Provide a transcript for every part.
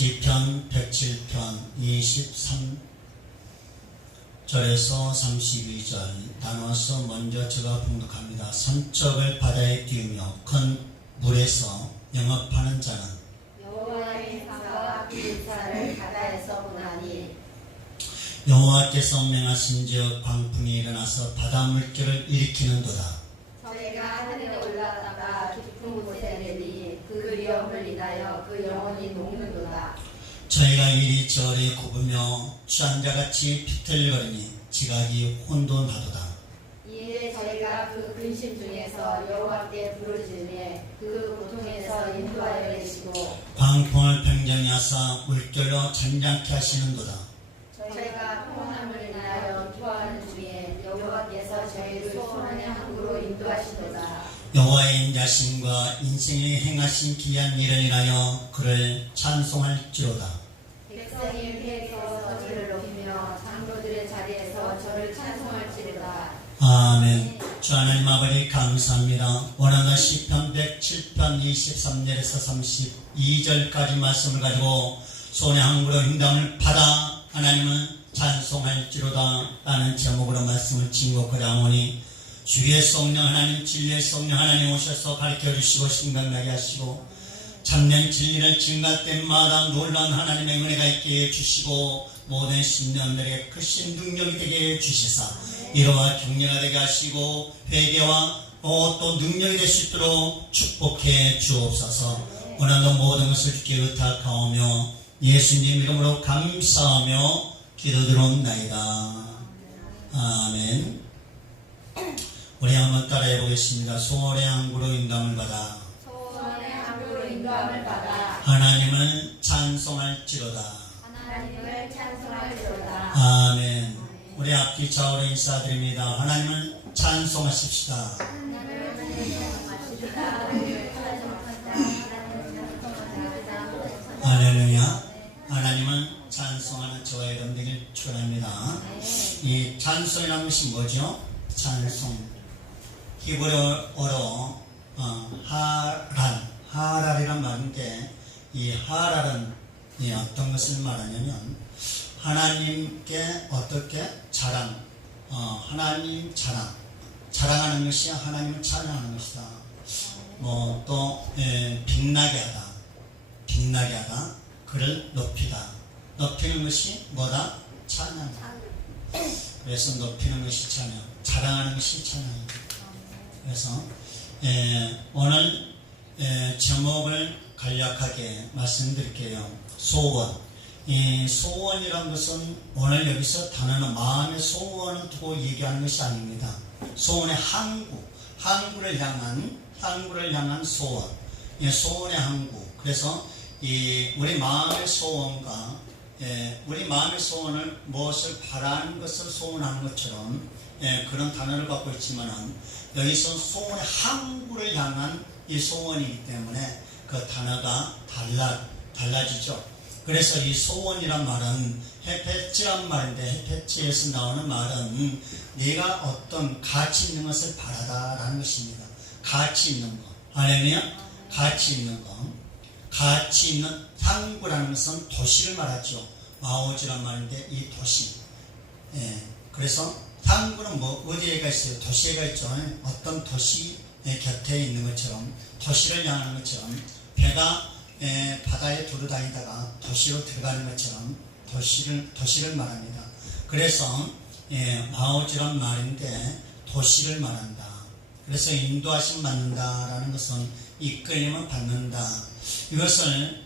시편 107편 23절에서 32절 나눠서 먼저 제가 봉독합니다. 선적을 바다에 띄우며 큰 물에서 영업하는 자는 여호와의 상과 그 인사를 바다에서 보나니 여호와께서 명하신즉 광풍이 일어나서 바다 물결을 일으키는도다. 저희가 하늘에 올라다가 깊은 곳에 내리 그 위험을 인하여 그 영혼이 녹는도다. 저희가 이리저리 굽으며 취한 자같이 비틀거리니 지각이 혼돈하도다. 이에 저희가 그 근심 중에서 여호와께 부르짖으며 그 고통에서 인도하여 내시고 광풍을 평정히 하사 물결로 잔잔케 하시는도다. 저희가 평온함을 인하여 기뻐하는 중에 여호와께서 저희를 소원의 항구로 인도하시도다. 여호와의 인자심과 인생에 행하신 기이한 일을 인하여 그를 찬송할지로다. 백성이 회개하여 저를 높이며 장로들의 자리에서 저를 찬송할지로다. 아멘. 주 하나님 아버지 감사합니다. 오늘은 시편 107편 23절에서 32절까지 말씀을 가지고 손의 항구로 인담을 받아 하나님은 찬송할지로다 라는 제목으로 말씀을 진곡하려 하오니 주의 성령 하나님, 진리의 성령 하나님 오셔서 가르쳐주시고 생각나게 하시고 참된 진리를 증갈 때마다 놀라운 하나님의 은혜가 있게 해주시고 모든 신령들에게 크신 능력이 되게 해주시사 위로와 격려가 되게 하시고 회개와 또 능력이 될 수 있도록 축복해 주옵소서. 오늘도 모든 것을 주께 의탁하오며 예수님 이름으로 감사하며 기도드렸나이다. 아멘. 우리 한번 따라해 보겠습니다. 소원의 항구로 인도함을 받아 소원의 항구로 인도함을 받아 하나님을 찬송할지로다. 하나님을 찬송할지로다. 아멘. 우리 앞뒤 좌우로 인사드립니다. 하나님을 찬송하십시다. 할렐루야. 하나님을 찬송하는 저와 여러분 되길 축원합니다. 이 찬송이라는 것이 뭐죠? 찬송. 히브리어로 하랄이란 말인데 이 하랄은 어떤 것을 말하냐면 하나님께 어떻게 하나님 자랑하는 것이 하나님을 찬양하는 것이다. 또 빛나게 하다, 그를 높이는 것이 뭐다? 찬양. 그래서 높이는 것이 찬양, 자랑하는 것이 찬양입니다. 그래서 오늘 제목을 간략하게 말씀드릴게요. 소원. 이 소원이란 것은 오늘 여기서 단어는 마음의 소원을 두고 얘기하는 것이 아닙니다. 소원의 항구를 향한 소원. 소원의 항구. 그래서 우리 마음의 소원과 우리 마음의 소원을 무엇을 바라는 것을 소원하는 것처럼 그런 단어를 갖고 있지만 여기서 소원의 항구를 향한 이 소원이기 때문에 그 단어가 달라지죠. 그래서 이 소원이란 말은 헤페츠란 말인데 헤페츠에서 나오는 말은 내가 어떤 가치 있는 것을 바라다라는 것입니다. 가치 있는 것. 할렐루야. 가치 있는 것. 가치 있는 항구라는 것은 도시를 말하죠. 마오지란 말인데 이 도시. 그래서 항구는 어디에가 있어요? 도시에가 있죠. 어떤 도시 곁에 있는 것처럼 도시를 향하는 것처럼 배가 바다에 두루다니다가 도시로 들어가는 것처럼 도시를 말합니다. 그래서 마오지란 말인데 도시를 말한다. 그래서 인도하심 받는다라는 것은 이끌림을 받는다. 이것을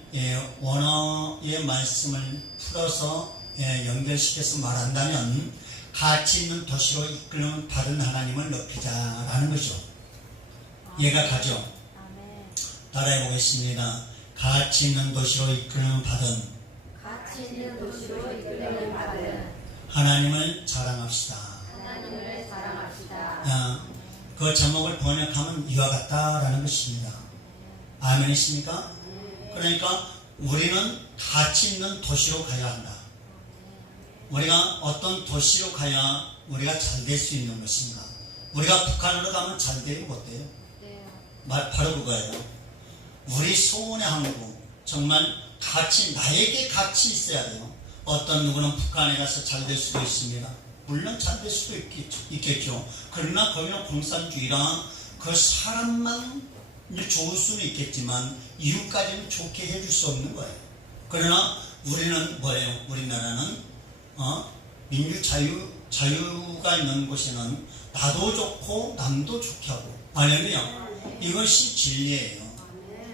원어의 말씀을 풀어서 연결시켜서 말한다면 가치 있는 도시로 이끌림을 받은 하나님을 높이자라는 거죠. 이해가 가죠? 따라해 보겠습니다. 가치 있는 도시로 이끌림을 받은 하나님을 자랑합시다. 그 제목을 번역하면 이와 같다라는 것입니다. 아멘이십니까? 그러니까 우리는 가치 있는 도시로 가야 한다. 우리가 어떤 도시로 가야 우리가 잘 될 수 있는 것인가? 우리가 북한으로 가면 잘 되고 못 돼요? 바로 그거예요. 우리 소원의 항구, 정말 나에게 가치 있어야 돼요. 어떤 누구는 북한에 가서 잘 될 수도 있습니다. 물론 잘 될 수도 있겠죠. 그러나 거기는 공산주의라 그 사람만 좋을 수는 있겠지만 이웃까지는 좋게 해줄 수 없는 거예요. 그러나 우리는 뭐예요? 우리나라는 민주 자유가 있는 곳에는 나도 좋고 남도 좋게 하고, 할렐루야. 이것이 진리예요.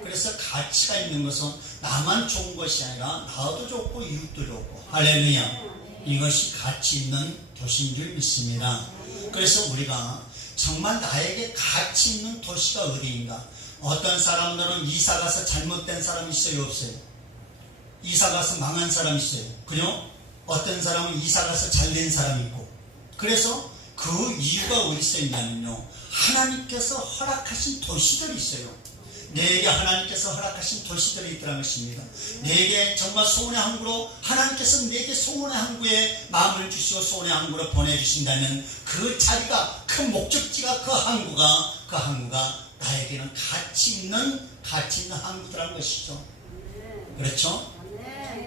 그래서 가치가 있는 것은 나만 좋은 것이 아니라 나도 좋고 이웃도 좋고, 할렐루야. 이것이 가치 있는 도시인 줄 믿습니다. 그래서 우리가 정말 나에게 가치 있는 도시가 어디인가? 어떤 사람들은 이사가서 잘못된 사람이 있어요, 없어요? 이사가서 망한 사람이 있어요. 그죠? 어떤 사람은 이사가서 잘된 사람이 있고. 그래서 그 이유가 어디서 있냐면요, 하나님께서 허락하신 도시들이 있어요. 내게 하나님께서 허락하신 도시들이 있더라는 것입니다. 내게 정말 소원의 항구로, 하나님께서 내게 소원의 항구에 마음을 주시고 소원의 항구로 보내주신다면 그 자리가, 그 목적지가, 그 항구가 나에게는 가치 있는 항구라는 것이죠. 그렇죠?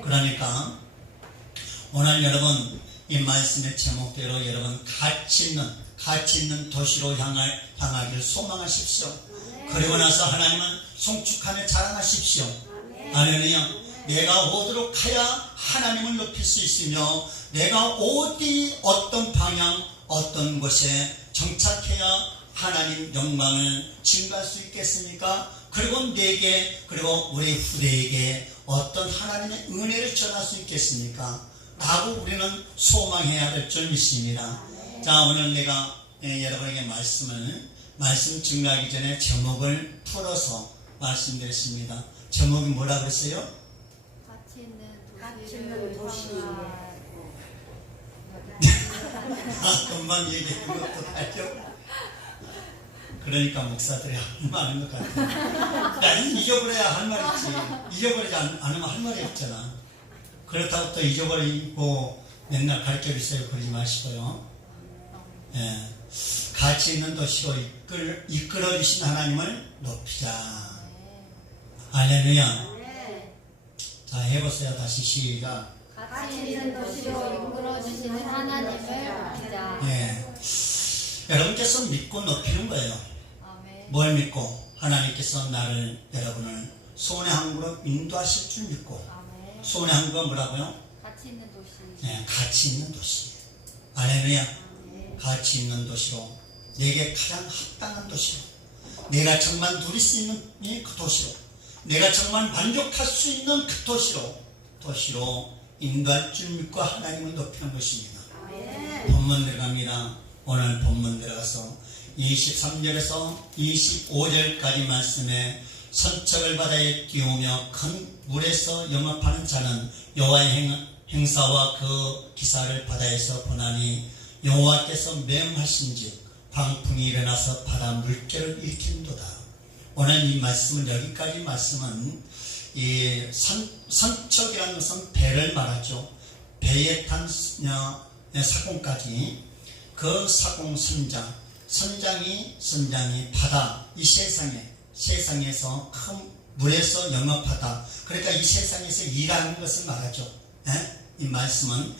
그러니까 오늘 여러분 이 말씀의 제목대로 여러분 가치 있는 도시로 향하기를 소망하십시오. 그리고 나서 하나님은 송축하며 자랑하십시오. 할렐루야. 내가 어디로 가야 하나님을 높일 수 있으며, 내가 어떤 방향, 어떤 곳에 정착해야 하나님 영광을 증가할 수 있겠습니까? 그리고 내게, 그리고 우리 후대에게 어떤 하나님의 은혜를 전할 수 있겠습니까? 라고 우리는 소망해야 될 줄 믿습니다. 자, 오늘 내가 여러분에게 말씀 증가하기 전에 제목을 풀어서 말씀드렸습니다. 제목이 뭐라 그랬어요? 가치 있는 도시. 금방 얘기한 것도 알죠? 그러니까 목사들이 많은 것 같아요. 나는 잊어버려야 할 말이 있지. 잊어버리지 않으면 할 말이 없잖아. 그렇다고 또 잊어버리고 맨날 가르쳐 주세요. 그러지 마시고요. 예. 가치 있는 도시로 이끌어 주신 하나님을 높이자. 할렐루야. 자, 해보세요. 다시 시작. 가치 있는 도시로 이끌어 주시는 하나님을 높이자. 예. 여러분께서 믿고 높이는 거예요. 아멘. 뭘 믿고? 하나님께서 여러분을 소원의 항구로 인도하실 줄 믿고. 아멘. 소원의 항구가 뭐라고요? 가치 있는 도시. 네, 가치 있는 도시. 할렐루야. 가치 있는 도시로, 내게 가장 합당한 도시로, 내가 정말 누릴 수 있는 그 도시로, 내가 정말 만족할 수 있는 그 도시로 인도할 줄 믿고 하나님을 높이는 것입니다. 본문 들어갑니다. 오늘 본문 들어가서 23절에서 25절까지 말씀에, 선척을 바다에 띄우며 큰 물에서 영업하는 자는 여호와의 행사와 그 기사를 바다에서 보나니 여호와께서 명하신즉 광풍이 일어나서 바다 물결을 일으킨도다. 오늘 이 말씀은, 여기까지 말씀은 이 선척이라는 것은 배를 말하죠. 배에 탄 사공까지, 그 사공 선장이 바다, 이 세상에서 큰 물에서 영업하다. 그러니까 이 세상에서 일하는 것을 말하죠. 이 말씀은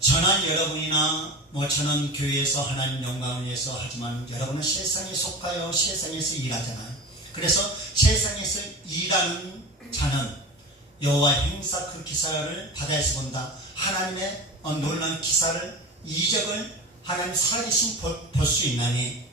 저는 여러분이나 저는 교회에서 하나님 영광을 위해서 하지만 여러분은 세상에 속하여 세상에서 일하잖아요. 그래서 세상에서 일하는 자는 여호와 행사 그 기사를 바다에서 본다. 하나님의 놀라운 기사를, 이적을 하나님 살아계신 볼 수 있나니,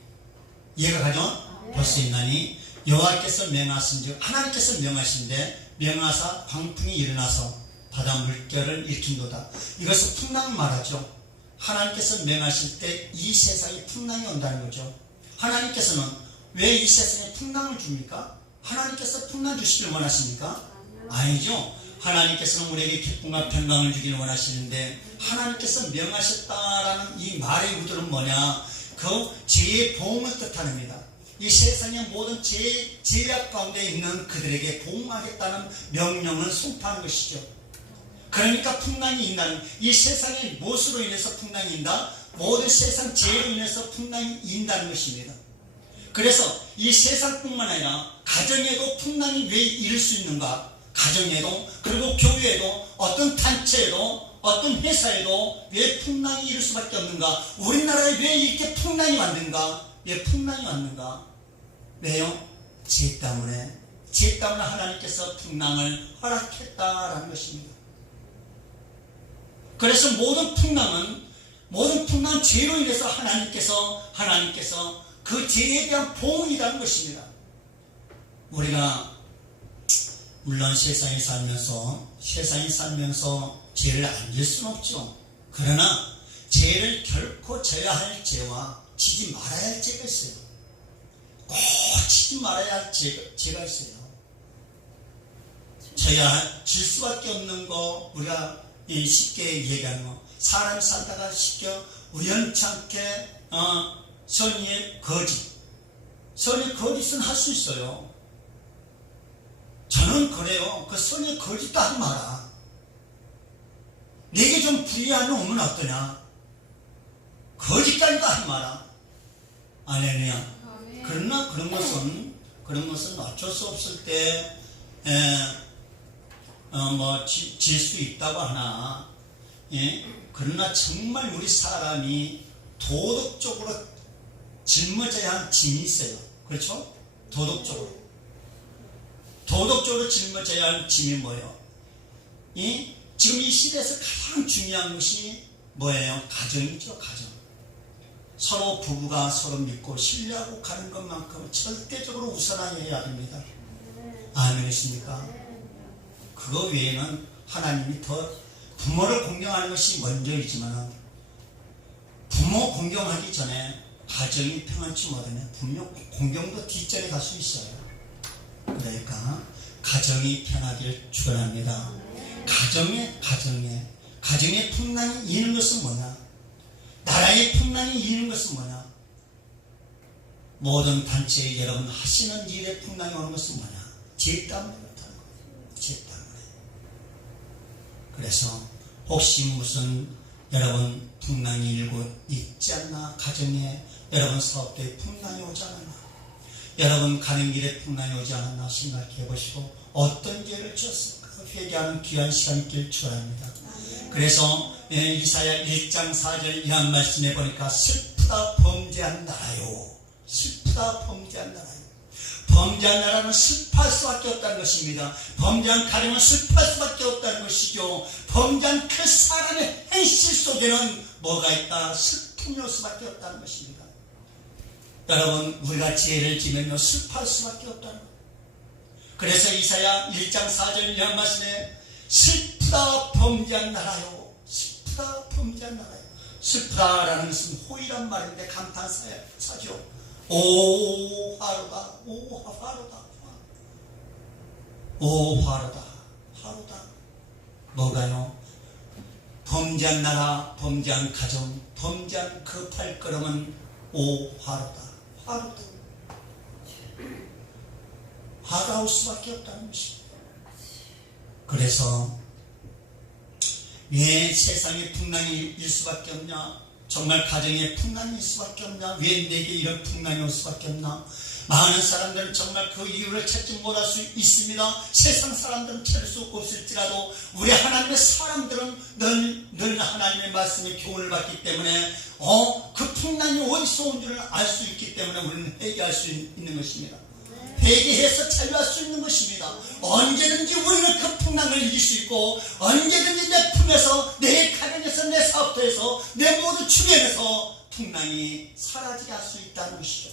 이해가 가죠? 볼 수 있나니 여호와께서 명하신즉, 하나님께서 명하신데 명하사 광풍이 일어나서 바다 물결을 일으킨도다. 이것은 풍랑을 말하죠. 하나님께서 명하실 때 이 세상에 풍랑이 온다는 거죠. 하나님께서는 왜 이 세상에 풍랑을 줍니까? 하나님께서 풍랑 주시길 원하십니까? 아니죠. 하나님께서는 우리에게 기쁨과 평강을 주기를 원하시는데, 하나님께서 명하셨다라는 이 말의 의도는 뭐냐? 그 죄의 보응을 뜻합니다. 이 세상의 모든 죄악 가운데 있는 그들에게 보응하겠다는 명령을 선포하는 것이죠. 그러니까 풍랑이 인다는, 이 세상의 무엇으로 인해서 풍랑이 인다? 모든 세상 죄로 인해서 풍랑이 인다는 것입니다. 그래서 이 세상뿐만 아니라 가정에도 풍랑이 왜 이룰 수 있는가? 가정에도, 그리고 교회에도, 어떤 단체에도, 어떤 회사에도 왜 풍랑이 이룰 수밖에 없는가? 우리나라에 왜 이렇게 풍랑이 왔는가? 왜 풍랑이 왔는가? 왜요? 죄 때문에 하나님께서 풍랑을 허락했다라는 것입니다. 그래서 모든 풍랑은 죄로 인해서 하나님께서 그 죄에 대한 보응이라는 것입니다. 우리가 물론 세상에 살면서 죄를 안 질 수는 없죠. 그러나 죄를 결코 져야 할 죄와 지지 말아야 할 죄가 있어요. 꼭 지지 말아야 할 죄가 있어요. 질 수밖에 없는 거, 우리가 쉽게 얘기하는 거, 사람 살다가 쉽게 우연찮게 선의의 거짓은 할 수 있어요. 저는 그래요. 그 선의의 거짓도 하지 마라. 내게 좀 불리한 놈은 어떠냐? 거짓까지도 하지 마라. 할렐루야. 그러나 그런 것은 어쩔 수 없을 때 질 수 있다고 하나, 예? 그러나 정말 우리 사람이 도덕적으로 짊어져야 할 짐이 있어요. 그렇죠? 도덕적으로 짊어져야 할 짐이 뭐예요? 지금 이 시대에서 가장 중요한 것이 뭐예요? 가정이죠. 가정. 서로 부부가 서로 믿고 신뢰하고 가는 것만큼 절대적으로 우선해야 됩니다. 아멘이십니까? 그거 외에는 하나님이 더 부모를 공경하는 것이 먼저이지만, 부모 공경하기 전에 가정이 평안치 못하면 분명 공경도 뒷전에 갈 수 있어요. 그러니까 가정이 편하기를 축원합니다. 가정의 풍랑이 이는 것은 뭐냐? 나라의 풍랑이 이는 것은 뭐냐? 모든 단체에 여러분 하시는 일에 풍랑이 오는 것은 뭐냐? 죄 때문에 그렇다는 거예요. 죄 때문에. 그래서 혹시 무슨 여러분 풍랑이 일고 있지 않나? 가정에 여러분 사업대에 풍랑이 오지 않았나? 여러분 가는 길에 풍랑이 오지 않았나 생각해 보시고 어떤 죄를 지었을까? 회개하는 귀한 시간이 있길 축원합니다. 그래서 이사야 1장 4절 이한 말씀해 보니까 슬프다 범죄한 나라요. 슬프다 범죄한 나라요. 범죄한 나라는 슬퍼할 수밖에 없다는 것입니다. 범죄한 가정은 슬퍼할 수밖에 없다는 것이죠. 범죄한 그 사람의 행실 속에는 뭐가 있다? 슬픔이 올 수밖에 없다는 것입니다. 여러분, 우리가 죄를 지면요 슬퍼할 수밖에 없다는 거예요. 그래서 이사야 1장 4절 이한 말씀에 슬프다 범죄한 나라요. 슬프다 범죄한 나라요. 슬프다라는 것은 호의란 말인데 감탄사죠. 오 화로다. 오 화로다. 오 화로다. 화로다. 뭐가요? 범죄한 나라, 범죄한 가정, 범죄한 그 발걸음은 오 화로다. 화로다. 화가 올 수밖에 없다는 것입니다. 그래서 왜 세상에 풍랑이 일 수밖에 없냐? 정말 가정에 풍랑이 일 수밖에 없냐? 왜 내게 이런 풍랑이 올 수밖에 없나? 많은 사람들은 정말 그 이유를 찾지 못할 수 있습니다. 세상 사람들은 찾을 수 없을지라도 우리 하나님의 사람들은 늘 하나님의 말씀에 교훈을 받기 때문에 그 풍랑이 어디서 온 줄을 알 수 있기 때문에 우리는 회개할 수 있는 것입니다. 회개해서 자유할 수 있는 것입니다. 언제든지 우리는 그 풍랑을 이길 수 있고, 언제든지 내 품에서, 내 가정에서, 내 사업터에서, 내 모든 주변에서 풍랑이 사라지게 할 수 있다는 것이죠.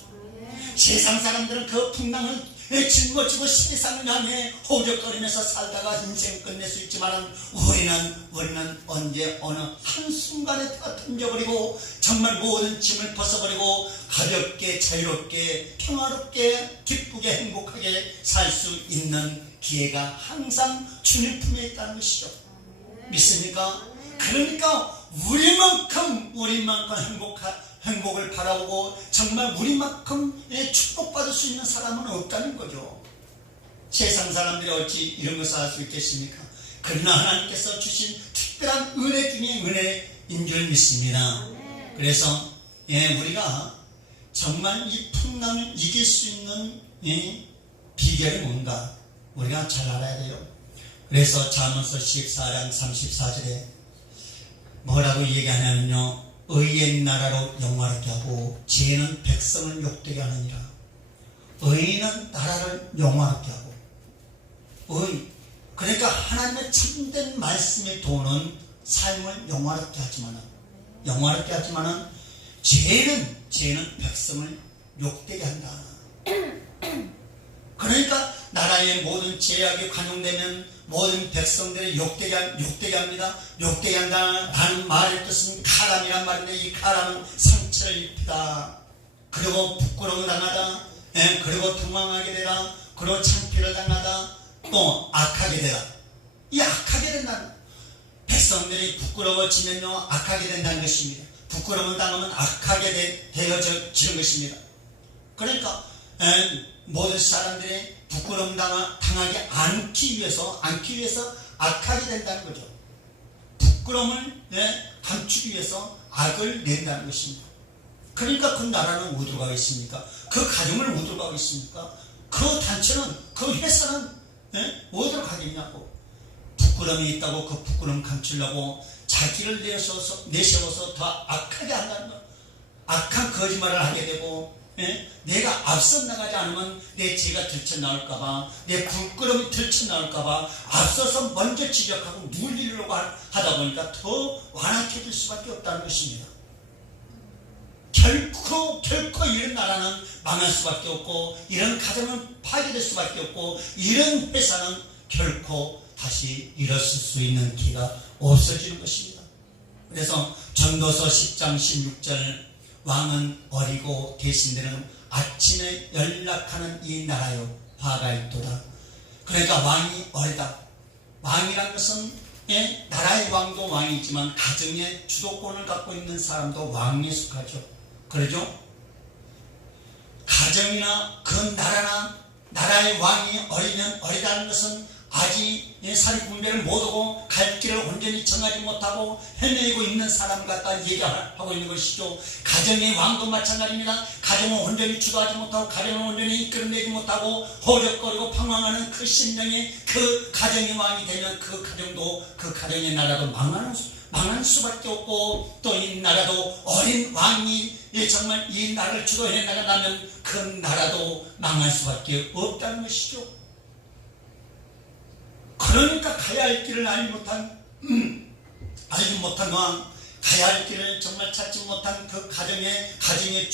세상 사람들은 그 풍랑을 짊어지고 세상을 향해 호적거리면서 살다가 인생 끝낼 수 있지만 우리는 언제 어느 한순간에 다 던져버리고 정말 모든 짐을 벗어버리고 가볍게 자유롭게 평화롭게 기쁘게 행복하게 살 수 있는 기회가 항상 주님 품에 있다는 것이죠. 믿습니까? 그러니까 우리만큼 행복을 바라보고 정말 우리만큼 축복받을 수 있는 사람은 없다는 거죠. 세상 사람들이 어찌 이런 것을 알 수 있겠습니까? 그러나 하나님께서 주신 특별한 은혜 중에 은혜인 줄 믿습니다. 그래서 우리가 정말 이 풍랑을 이길 수 있는 비결이 뭔가 우리가 잘 알아야 돼요. 그래서 잠언서 14장 34절에 뭐라고 얘기하냐면요, 의의 나라로 영화롭게 하고 죄는 백성을 욕되게 하느니라. 의는 나라를 영화롭게 하고, 의, 그러니까 하나님의 참된 말씀의 도는 삶을 영화롭게 하지만은 죄는 백성을 욕되게 한다. 그러니까 나라의 모든 죄악이 관용되면 모든 백성들이 욕되게 합니다. 욕되게 한다는 말의 뜻은 카람이란 말인데, 이 카람은 상처를 입히다, 그리고 부끄러움을 당하다, 그리고 당황하게 되다, 그리고 창피를 당하다, 또 악하게 되다. 이 악하게 된다는, 백성들이 부끄러워지면요 악하게 된다는 것입니다. 부끄러움을 당하면 악하게 되어지는 것입니다. 그러니까 모든 사람들이 부끄러움 당하지 않기 위해서 악하게 된다는 거죠. 부끄러움을 감추기 위해서 악을 낸다는 것입니다. 그러니까 그 나라는 어디로 가겠습니까? 그 가정을 어디로 가겠습니까? 그 단체는, 그 회사는 어디로 가겠냐고. 부끄러움이 있다고 그 부끄러움 감추려고 자기를 내세워서 더 악하게 한다는 것. 악한 거짓말을 하게 되고, 내가 앞서 나가지 않으면 내 죄가 들쳐나올까봐, 내 부끄러움이 들쳐나올까봐 앞서서 먼저 지적하고 물리려고 하다 보니까 더 완악해질 수밖에 없다는 것입니다. 결코 이런 나라는 망할 수밖에 없고, 이런 가정은 파괴될 수밖에 없고, 이런 회사는 결코 다시 일어설 수 있는 기회가 없어지는 것입니다. 그래서 전도서 10장 16절, 왕은 어리고 대신들은 아침에 연락하는 이 나라요 화가 있도다. 그러니까 왕이 어리다. 왕이란 것은 나라의 왕도 왕이지만 가정의 주도권을 갖고 있는 사람도 왕에 속하죠. 그러죠? 가정이나 그 나라의 왕이 어리면, 어리다는 것은 아직 사리분별을 못하고 갈 길을 온전히 정하지 못하고 헤매고 있는 사람 같다 얘기하고 있는 것이죠. 가정의 왕도 마찬가지입니다. 가정을 온전히 주도하지 못하고, 가정을 온전히 이끌어내지 못하고 허적거리고 방황하는 그 심령이 그 가정의 왕이 되면 그 가정도, 그 가정의 나라도 망하는 수밖에 없고, 또 이 나라도 어린 왕이 정말 이 나라를 주도해 나가면 그 나라도 망할 수밖에 없다는 것이죠. 그러니까 가야 할 길을 알지 못한 왕, 가야 할 길을 정말 찾지 못한 그 가정의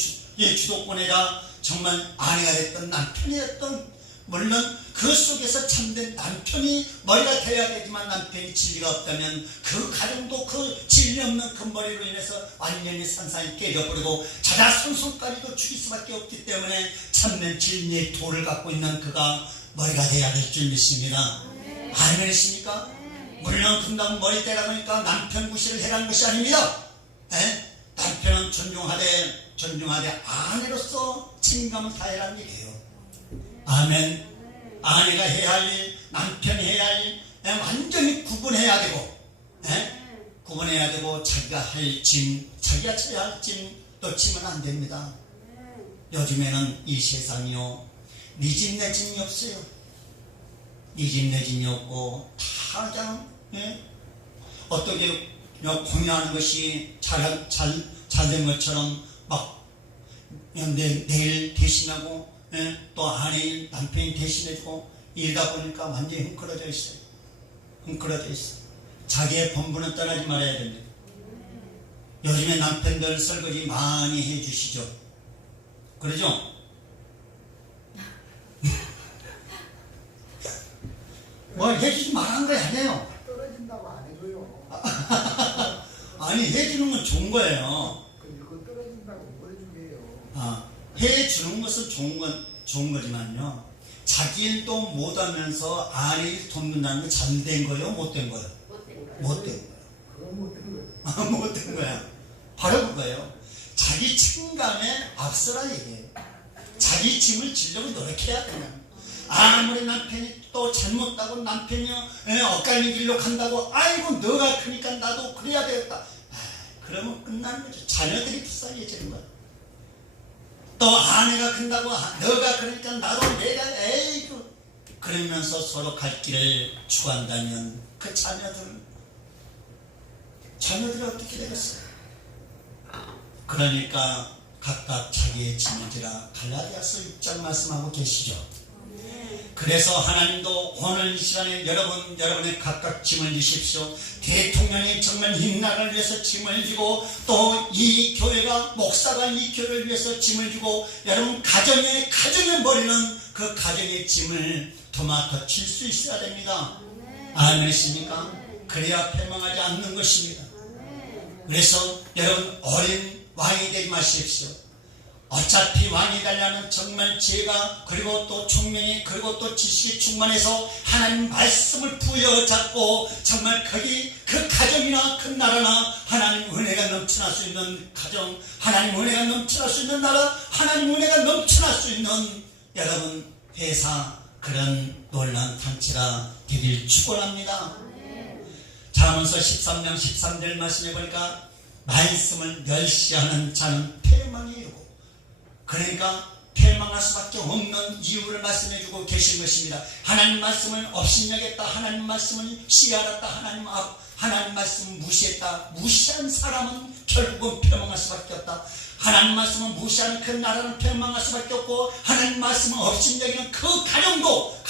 주도권에다 정말 아내가 됐던 남편이 됐던, 물론 그 속에서 참된 남편이 머리가 되어야 되지만 남편이 진리가 없다면 그 가정도 그 진리 없는 그 머리로 인해서 완전히 산산이 깨져버리고 자자손손까지도 죽일 수밖에 없기 때문에 참된 진리의 도를 갖고 있는 그가 머리가 되어야 될 줄 믿습니다. 아멘이십니까? 물론 금방 머리 대라 보니까 남편 무시를 해라는 것이 아닙니다. 남편은 존중하되 아내로서 책임감을 다해라는 얘기예요. 아멘. 아내가 해야 할 일, 남편이 해야 할 일, 완전히 구분해야 되고, 자기가 할 짐, 자기가 쳐야 할 짐 놓치면 안 됩니다. 요즘에는 이 세상이요, 네 집 내 짐이 없어요. 네 집 내 짐이 없고 다 그냥 어떻게 공유하는 것이 잘된 것처럼 막 내일 대신하고, 또 아내인 남편이 대신해주고 이러다 보니까 완전히 헝클어져 있어요. 자기의 본분은 떠나지 말아야 됩니다. 요즘에 남편들 설거지 많이 해주시죠? 그러죠? 뭐 해주지 말라는 거 아니에요. 떨어진다고 안 해줘요. 아니, 해주는 건 좋은 거예요. 그거 떨어진다고 뭘 주게요. 해주는 것은 좋은 거지만요, 자기 일도 못하면서 아내 일 돕는다는 게 잘된 거예요? 못된 거예요? 못된 거예요. 그건 못된 거예요. 못된 거야. 바로 그거예요. 자기 책임감에 앞서라 얘기해요. 자기 짐을 지려고 노력해야 된다. 아무리 남편이 또 잘못하고 남편이 엇갈린 길로 간다고, 아이고 너가 크니까 나도 그래야 되겠다, 그러면 끝나는 거죠. 자녀들이 불쌍해지는 거야. 또 아내가 큰다고 너가 그러니까 나도 내가, 에이구, 그러면서 살아가면서 서로 갈 길을 추구한다면 그 자녀들은 어떻게 되겠어요? 그러니까 각각 자기의 짐을 지라 갈라디아서 6장 말씀하고 계시죠. 그래서 하나님도 오늘 이 시간에 여러분의 각각 짐을 지십시오. 대통령이 정말 이 나라를 위해서 짐을 지고 또 이 교회가 목사가 이 교회를 위해서 짐을 지고 여러분 가정에 버리는 그 가정의 짐을 도맡아 칠 수 있어야 됩니다. 아멘이십니까? 그래야 패망하지 않는 것입니다. 그래서 여러분 어린 왕이 되지 마십시오. 어차피 왕이 되려면 정말 지혜가 그리고 또 총명이 그리고 또 지식이 충만해서 하나님 말씀을 부여잡고 정말 거기 그 가정이나 그 나라나 하나님 은혜가 넘쳐날 수 있는 가정, 하나님 은혜가 넘쳐날 수 있는 나라, 하나님 은혜가 넘쳐날 수 있는 여러분 회사, 그런 놀라운 단체가 되길 축원합니다. 잠언서 13장 13절 말씀해 보니까 말씀을 멸시하는 자는 패망이 이르고, 그러니까 패망할 수밖에 없는 이유를 말씀해주고 계신 것입니다. 하나님 말씀을 업신여겼다, 하나님 말씀을 시해하였다, 하나님 말씀을 무시했다. 무시한 사람은 결국은 패망할 수밖에 없다. 하나님 말씀을 무시하는 그 나라는 패망할 수밖에 없고, 하나님 말씀을 업신여기는 그 가정도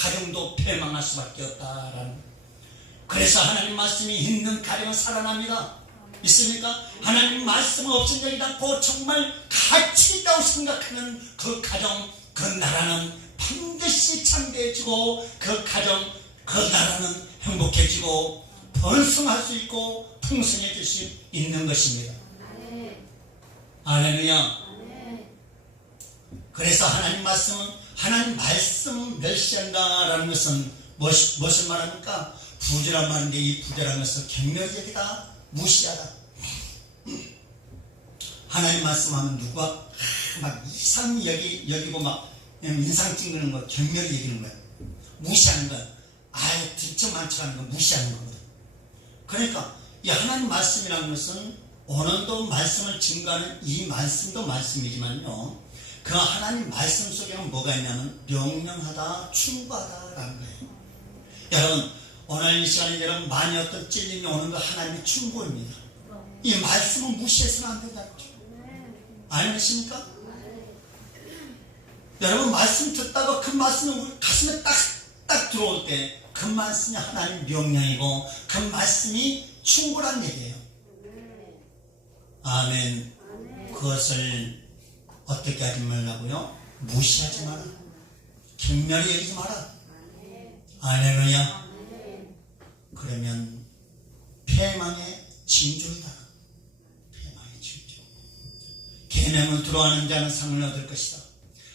패망할 수밖에 없다라는. 그래서 하나님 말씀이 있는 가정은 살아납니다. 있습니까? 하나님 말씀을 업신여기지 않고 정말 가치 있다고 생각하는 그 가정, 그 나라는 반드시 창대해지고, 그 가정, 그 나라는 행복해지고 번성할 수 있고 풍성해질 수 있는 것입니다. 할렐루야. 그래서 하나님 말씀을 멸시한다라는 것은 무엇을 말합니까? 부조란 말인데, 이 부조란 것은 경멸적이다, 무시하다. 하나님 말씀하면 누가 막 이상 여기고 막 인상 찍는 거, 경멸이 여기는 거야. 무시하는 거야. 아예 뒷점 많지않은 거 무시하는 거거든. 그러니까 이 하나님 말씀이라는 것은 오늘도 말씀을 증거하는 이 말씀도 말씀이지만요, 그 하나님 말씀 속에는 뭐가 있냐면 명령하다, 충고하다라는 거예요. 여러분 오늘 이 시간에 여러분 많이 어떤 찔림이 오는 거 하나님의 충고입니다. 이 말씀은 무시해서는 안 된다고. 아니십니까? 여러분 말씀 듣다가 그 말씀이 우리 가슴에 딱 들어올 때 그 말씀이 하나님 명령이고 그 말씀이 충고란 얘기예요. 아멘. 그것을 어떻게 하지 말라고요? 무시하지 마라. 경멸히 여기지 마라. 할렐루야. 그러면 패망의 징조이다. 패망의 징조. 계명을 들어하는 자는 상을 얻을 것이다.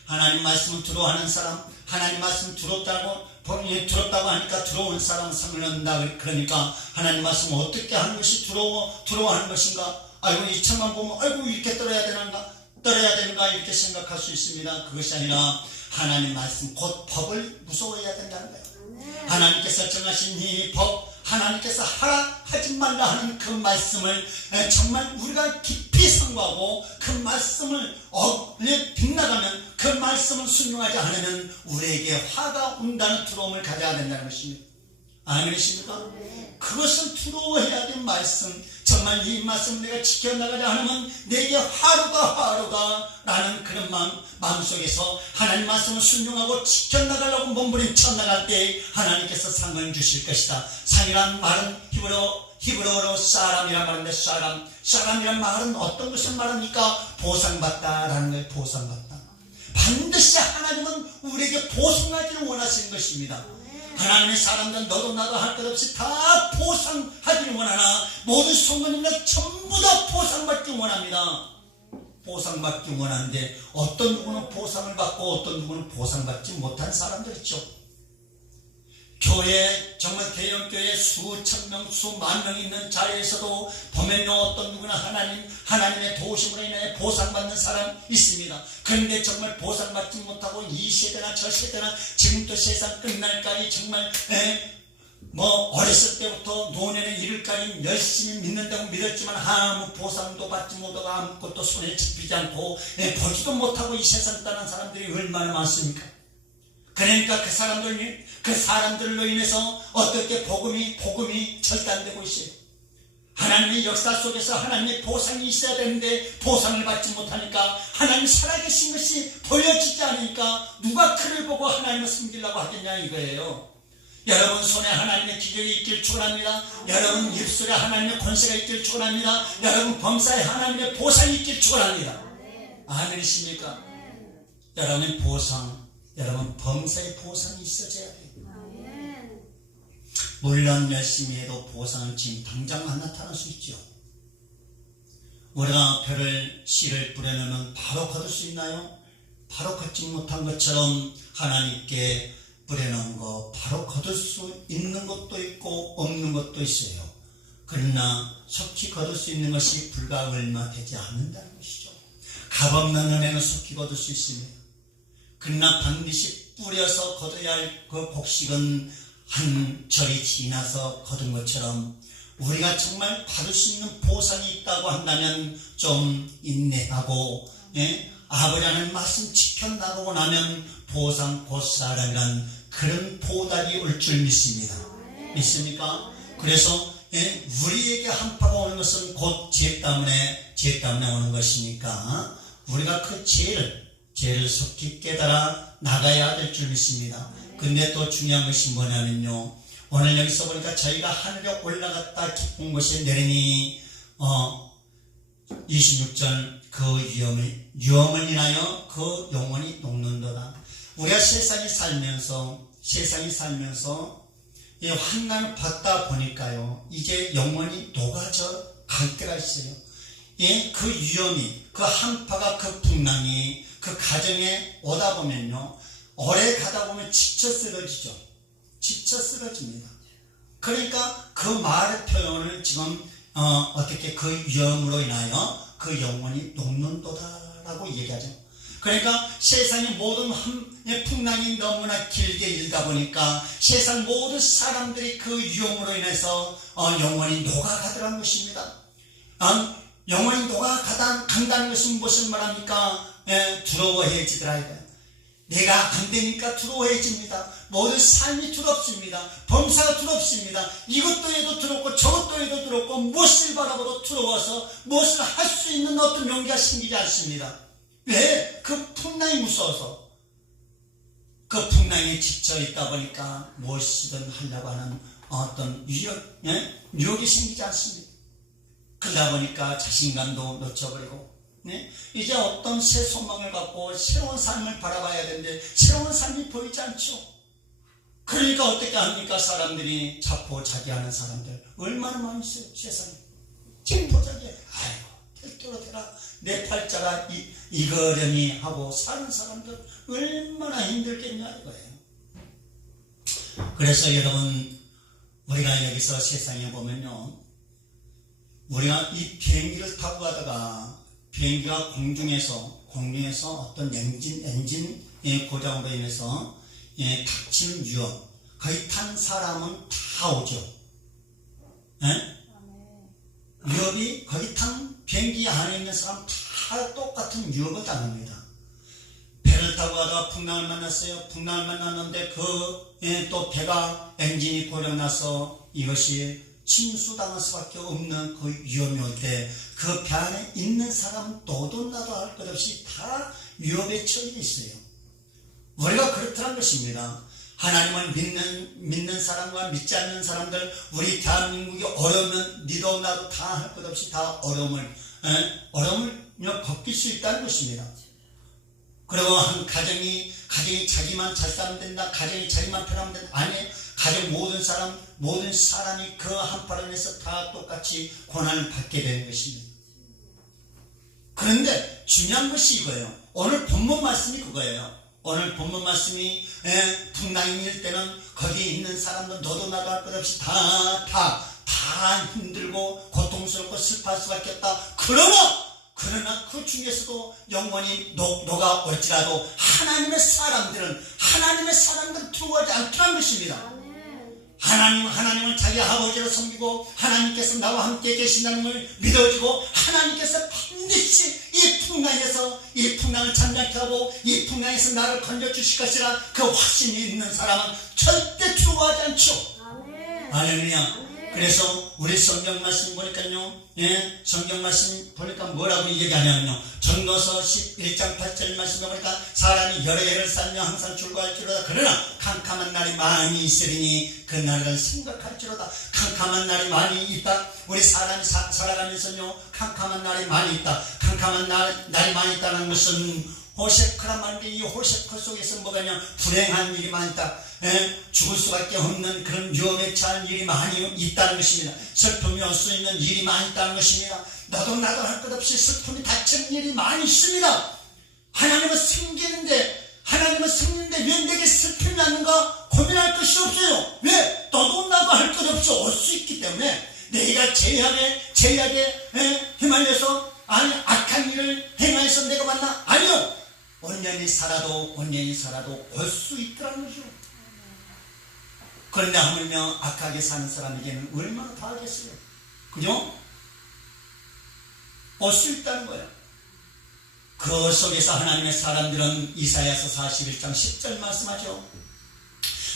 하나님 말씀을 들어하는 사람, 하나님 말씀 들었다고 하니까 들어온 사람은 상을 얻는다. 그러니까 하나님 말씀을 어떻게 하는 것이 들어하는 것인가? 아이고 이 책만 보면 아이고 이렇게 떨어야 되는가 이렇게 생각할 수 있습니다. 그것이 아니라 하나님 말씀 곧 법을 무서워해야 된다는 거예요. 하나님께서 정하신 이 법, 하나님께서 하라 하지 말라 하는 그 말씀을 정말 우리가 깊이 상고하고 그 말씀을 빗나가면 그 말씀을 순종하지 않으면 우리에게 화가 온다는 두려움을 가져야 된다는 것입니다. 아멘이십니까? 그것을 두려워해야 될 말씀, 정말 이 말씀 내가 지켜나가지 않으면 내게 하루가 라는 그런 마음속에서 하나님 말씀을 순종하고 지켜나가려고 몸부림쳐 나갈 때 하나님께서 상을 주실 것이다. 상이란 말은 히브리어로 사람이란 말인데, 사람이란 말은 어떤 것을 말합니까? 보상받다라는 거예요. 보상받다. 반드시 하나님은 우리에게 보상하기를 원하시는 것입니다. 하나님의 사람들 너도 나도 할 것 없이 다 보상하기를 원하나 모든 성도님들 전부 다 보상받기 원합니다. 보상받기 원하는데 어떤 누구는 보상을 받고 어떤 누구는 보상받지 못한 사람들 있죠. 교회, 정말 대형교회 수천 명, 수만 명 있는 자리에서도 보면요, 어떤 누구나 하나님의 도우심으로 인해 보상받는 사람 있습니다. 그런데 정말 보상받지 못하고 이 세대나 저 세대나 지금도 세상 끝날까지 정말 어렸을 때부터 노년에 이를까지 열심히 믿는다고 믿었지만 아무 보상도 받지 못하고 아무것도 손에 잡히지 않고 보지도 못하고 이 세상 떠난 사람들이 얼마나 많습니까? 그러니까 그 사람들로 인해서 어떻게 복음이 절단되고 있어요. 하나님의 역사 속에서 하나님의 보상이 있어야 되는데 보상을 받지 못하니까 하나님 살아계신 것이 보여지지 않으니까 누가 그를 보고 하나님을 섬기려고 하겠냐 이거예요. 여러분 손에 하나님의 기적이 있길 축원합니다. 여러분 입술에 하나님의 권세가 있길 축원합니다. 여러분 범사에 하나님의 보상이 있길 축원합니다. 아멘이십니까? 여러분 여러분 범사에 보상이 있어져야 돼요. 물론 열심히 해도 보상은 지금 당장 안 나타날 수 있죠. 우리가 씨를 뿌려놓으면 바로 거둘 수 있나요? 바로 걷지 못한 것처럼 하나님께 뿌려놓은 거 바로 거둘 수 있는 것도 있고 없는 것도 있어요. 그러나 속히 거둘 수 있는 것이 불과 얼마 되지 않는다는 것이죠. 값없는 은혜는 속히 거둘 수 있습니다. 그러나 반드시 뿌려서 거둬야 할 그 곡식은 한 절이 지나서 거둔 것처럼 우리가 정말 받을 수 있는 보상이 있다고 한다면 좀 인내하고 아버지라는 말씀 지켜나가고 나면 보상 곧사람이란 그런 보답이 올 줄 믿습니다. 믿습니까? 그래서 우리에게 한파가 오는 것은 곧 죄 때문에 오는 것이니까 우리가 그 죄를 속히 깨달아 나가야 될 줄 믿습니다. 근데 또 중요한 것이 뭐냐면요, 오늘 여기서 보니까 저희가 하늘에 올라갔다 기쁜 곳에 내리니 26절 그 위험을 인하여 그 영혼이 녹는도다. 우리가 세상에 살면서 이 환난을 받다 보니까요, 이제 영혼이 녹아져 갈 때가 있어요. 그 위험이, 그 한파가, 그 풍랑이 그 가정에 오다 보면요, 오래 가다 보면 지쳐 쓰러집니다. 그러니까 그 말의 표현을 지금 어떻게 그 위험으로 인하여 그 영혼이 녹는도다라고 얘기하죠. 그러니까 세상의 모든 풍랑이 너무나 길게 일다 보니까 세상 모든 사람들이 그 위험으로 인해서 영혼이 녹아가더라는 것입니다. 영혼이 녹아간다는 것은 무슨 말합니까? 두려워해지더라 이거예요. 내가 안 되니까 두려워해집니다. 모든 삶이 두렵습니다. 범사가 두렵습니다. 이것도 해도 두렵고 저것도 해도 두렵고 무엇을 바라보도 두려워서 무엇을 할 수 있는 어떤 용기가 생기지 않습니다. 왜? 그 풍랑이 무서워서, 그 풍랑에 지쳐 있다 보니까 무엇이든 하려고 하는 어떤 유혹이 생기지 않습니다. 그러다 보니까 자신감도 놓쳐버리고, 이제 어떤 새 소망을 갖고 새로운 삶을 바라봐야 되는데 새로운 삶이 보이지 않죠. 그러니까 어떻게 합니까? 사람들이 자포자기하는 사람들 얼마나 많이 있어요. 세상에 자포자기, 아이고 별도로 되라, 내 팔자가 이거려니 하고 사는 사람들 얼마나 힘들겠냐 이거예요. 그래서 여러분, 우리가 여기서 세상에 보면요, 우리가 이 비행기를 타고 가다가 비행기가 공중에서 어떤 엔진 고장으로 인해서 닥치는 위험, 거의 탄 사람은 다 오죠. 위협이 거의 탄 비행기 안에 있는 사람 다 똑같은 위협을 당합니다. 배를 타고 가다가 풍랑을 만났어요. 풍랑을 만났는데 또 배가 엔진이 고장나서 이것이 침수당할 수밖에 없는 그 위험이 올 때 그 배 안에 있는 사람은 너도 나도 할 것 없이 다 위협에 처해 있어요. 우리가 그렇다는 것입니다. 하나님을 믿는 사람과 믿지 않는 사람들, 우리 대한민국이 어려우면 니도 나도 다 할 것 없이 다 어려움을 겪을 수 있다는 것입니다. 그리고 한 가정이 자기만 잘 살면 된다, 가정이 자기만 편하면 된다, 아니, 가정 모든 사람이 그 한파로 인해서 다 똑같이 고난을 받게 되는 것입니다. 그런데 중요한 것이 이거예요. 오늘 본문 말씀이 그거예요. 오늘 본문 말씀이 풍랑이 일 때는 거기에 있는 사람들 너도 나도 할 것 없이 다 힘들고 고통스럽고 슬퍼할 수밖에 없다. 그러나 그 중에서도 영원히 녹아올지라도 하나님의 사람들은 두려워하지 않더라는 것입니다. 하나님을 자기 아버지로 섬기고 하나님께서 나와 함께 계신다는 걸 믿어지고 하나님께서 반드시 이 풍랑을 잠잠케 하고 이 풍랑에서 나를 건져주실 것이라 그 확신이 있는 사람은 절대 두려워하지 않죠. 할렐루야. 그래서 우리 성경 말씀 보니까요, 성경 말씀 보니까 뭐라고 얘기하냐면요, 전도서 11장 8절 말씀에 보니까 사람이 여러 해를 살며 항상 즐거워할지로다. 그러나 캄캄한 날이 많이 있으리니 그 날을 생각할지로다. 캄캄한 날이 많이 있다. 우리 사람이 살아가면서요, 캄캄한 날이 많이 있다. 캄캄한 날이 많이 있다는 것은 호세크란 말인데, 이 호세크 속에서 뭐가냐, 불행한 일이 많이 있다. 죽을 수밖에 없는 그런 위험에 처한 일이 많이 있다는 것입니다. 슬픔이 올 수 있는 일이 많이 있다는 것입니다. 나도 할 것 없이 슬픔이 닥치는 일이 많이 있습니다. 하나님은 섬기는데 왜 내게 슬픔이 났는가 고민할 것이 없어요. 왜? 나도 할 것 없이 올 수 있기 때문에 내가 제약에 휘말려서 악한 일을 행하여서 내가 만나? 아니요. 온전히 살아도 올 수 있더라는 거죠. 그런데 하물며 악하게 사는 사람에게는 얼마나 더 하겠어요. 그죠? 올 수 있다는 거예요. 그 속에서 하나님의 사람들은 이사야서 41장 10절 말씀하죠.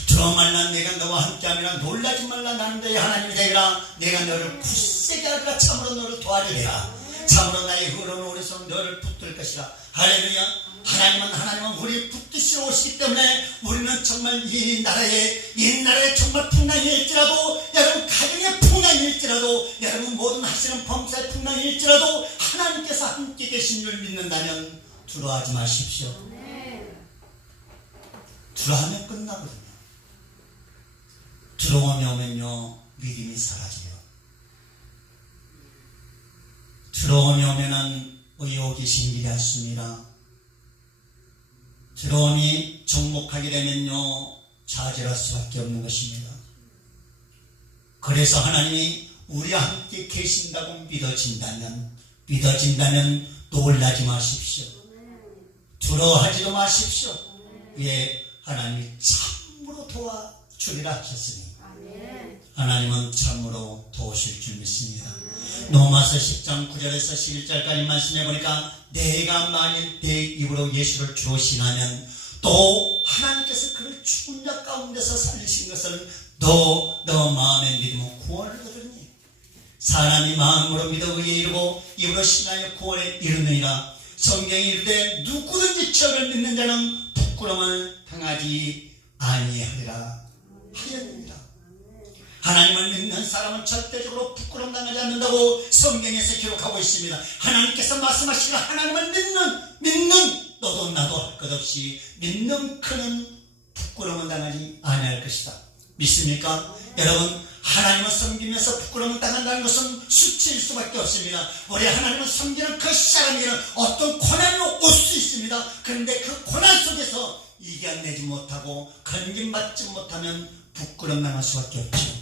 두려워 말라, 내가 너와 함께함이라. 놀라지 말라, 나는 너의 하나님이 되리라. 내가 너를 굳세게 하리라. 참으로 너를 도와주리라. 참으로 나의 흐르는 오른손은 너를 붙들 것이라. 할렐루야. 하나님은 우리 붙드시러 오시기 때문에 우리는 정말 이 나라에 정말 풍랑일지라도, 여러분 가정의 풍랑일지라도, 여러분 모든 하시는 범사의 풍랑일지라도 하나님께서 함께 계신 줄 믿는다면 두려워하지 마십시오. 두려워하면 끝나거든요. 두려움이 오면요, 믿음이 사라져요. 두려움이 오면은 의욕이 생기지 않습니다. 두려움이 정복하게 되면요, 좌절할 수밖에 없는 것입니다. 그래서 하나님이 우리와 함께 계신다고 믿어진다면 놀라지 마십시오. 두려워하지도 마십시오. 왜? 하나님이 참으로 도와주리라 하셨으니 하나님은 참으로 도우실 줄 믿습니다. 로마서 10장 9절에서 11절까지 말씀해 보니까 내가 만일 내 입으로 예수를 주로 신하면 또 하나님께서 그를 죽은 자 가운데서 살리신 것을 너 마음에 믿으면 구원을 얻으니, 사람이 마음으로 믿어 의에 이르고 입으로 신하여 구원에 이르느니라. 성경이 이르되 누구든지 저를 믿는 자는 부끄러움을 당하지 아니하리라 하였느니라. 하나님을 믿는 사람은 절대적으로 부끄러움 당하지 않는다고 성경에서 기록하고 있습니다. 하나님께서 말씀하시기를 하나님을 믿는 너도 나도 할 것 없이 믿는 그는 부끄러움을 당하지 아니할 것이다. 믿습니까? 여러분, 하나님을 섬기면서 부끄러움을 당한다는 것은 수치일 수밖에 없습니다. 우리 하나님을 섬기는 그 시작에는 어떤 고난이 올 수 있습니다. 그런데 그 고난 속에서 이겨내지 못하고 건짐받지 못하면 부끄러움 당할 수밖에 없죠.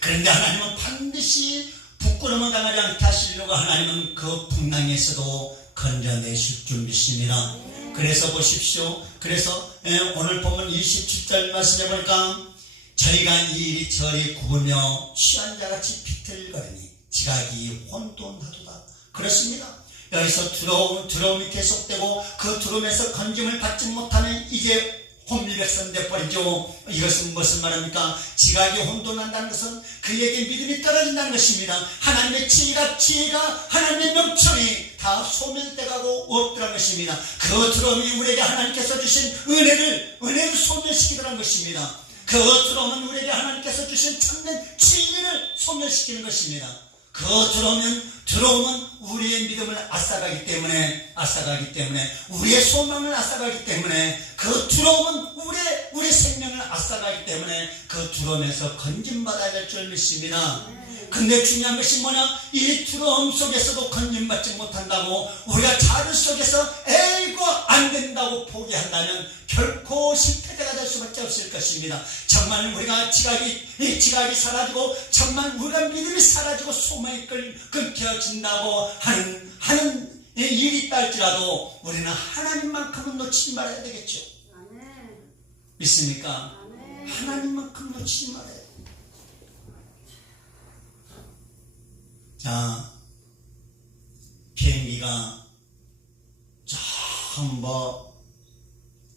그런데 하나님은 반드시 부끄러움을 당하지 않게 하시려고 하나님은 그 풍랑에서도 건져내실 줄 믿습니다. 그래서 보십시오. 그래서 오늘 보면 27절 말씀해 보니까 저희가 이리 저리 구부며 취한 자같이 비틀거리니 지각이 혼돈하도다. 그렇습니다. 여기서 두려움이 계속되고 그 두려움에서 건짐을 받지 못하면 이제 혼미백선 돼버리죠. 이것은 무슨 말입니까? 지각이 혼돈한다는 것은 그에게 믿음이 떨어진다는 것입니다. 하나님의 지혜가 하나님의 명철이 다 소멸돼가고 없더란 것입니다. 그 두려움이 우리에게 하나님께서 주신 은혜를 소멸시키더란 것입니다. 그 두려움은 우리에게 하나님께서 주신 참된 진리를 소멸시키는 것입니다. 그 두려움은 우리의 믿음을 앗아가기 때문에 우리의 소망을 앗아가기 때문에 그 두려움은 우리의 생명을 앗아가기 때문에 그 두려움에서 건짐받아야 될 줄 믿습니다. 근데 중요한 것이 뭐냐? 이 두려움 속에서도 건짐받지 못한다고 우리가 자주 속에서 에이고 안 된다고 포기한다면 결코 실패자가 될 수밖에 없을 것입니다. 정말 우리가 지각이 사라지고 정말 우리가 믿음이 사라지고 소망이 끊겨진다고 하는 일이 있다 할지라도 우리는 하나님만큼은 놓치지 말아야 되겠죠. 믿습니까? 하나님만큼 놓치지 말아야 돼요. 자, 비행기가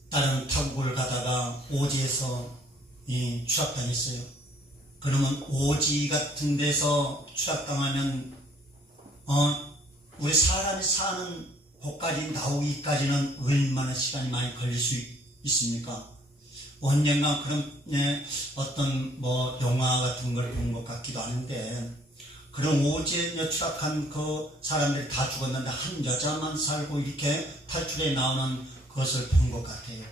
다른 타국을 가다가 오지에서 추락당했어요. 그러면 오지 같은 데서 추락당하면 우리 사람이 사는 곳까지 나오기까지는 얼마나 시간이 많이 걸릴 수 있습니까? 언젠가 그런 어떤 영화 같은 걸 본 것 같기도 하는데, 그런 오지에 추락한 그 사람들이 다 죽었는데 한 여자만 살고 이렇게 탈출해 나오는 것을 본 것 같아요.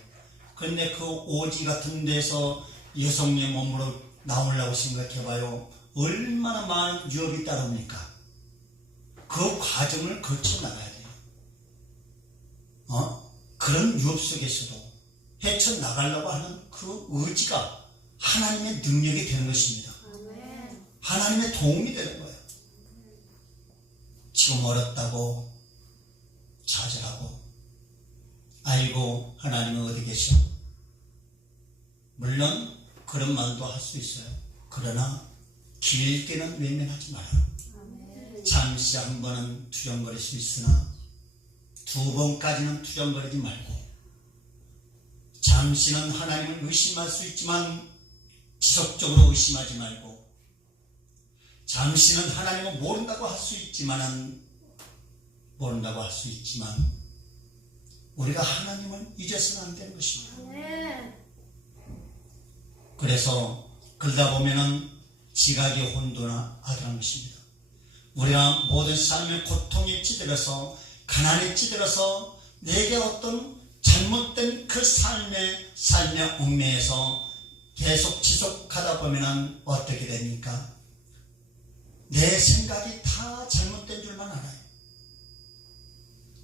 그런데 그 오지 같은 데서 여성의 몸으로 나오려고 생각해봐요. 얼마나 많은 유업이 따릅니까? 그 과정을 거쳐 나가야 돼요. 그런 유업 속에서도 헤쳐나가려고 하는 그 의지가 하나님의 능력이 되는 것입니다. 하나님의 도움이 되는 거예요. 지금 어렵다고 좌절하고, 아이고 하나님은 어디 계셔? 물론 그런 말도 할 수 있어요. 그러나 길게는 외면하지 말아요. 잠시 한 번은 투정거릴 수 있으나 두 번까지는 투정거리지 말고, 잠시는 하나님을 의심할 수 있지만 지속적으로 의심하지 말고, 잠시는 하나님을 모른다고 할 수 있지만 우리가 하나님을 잊어서는 안 되는 것입니다. 그래서 그러다 보면은 지각이 혼돈하더라는 것입니다. 우리가 모든 삶의 고통에 찌들어서, 가난에 찌들어서, 내게 어떤 잘못된 그 삶의 얽매에서 계속 지속하다 보면은 어떻게 됩니까? 내 생각이 다 잘못된 줄만 알아요.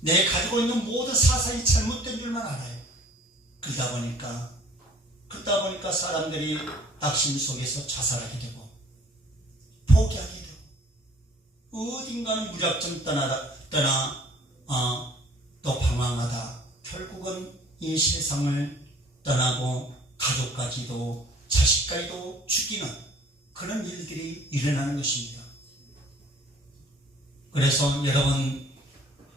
내 가지고 있는 모든 사상이 잘못된 줄만 알아요. 그러다 보니까 사람들이 낙심 속에서 자살하게 되고, 포기하게 되고, 어딘가는 무작정 떠나 또 방황하다 결국은 이 세상을 떠나고 가족까지도 자식까지도 죽이는 그런 일들이 일어나는 것입니다. 그래서 여러분,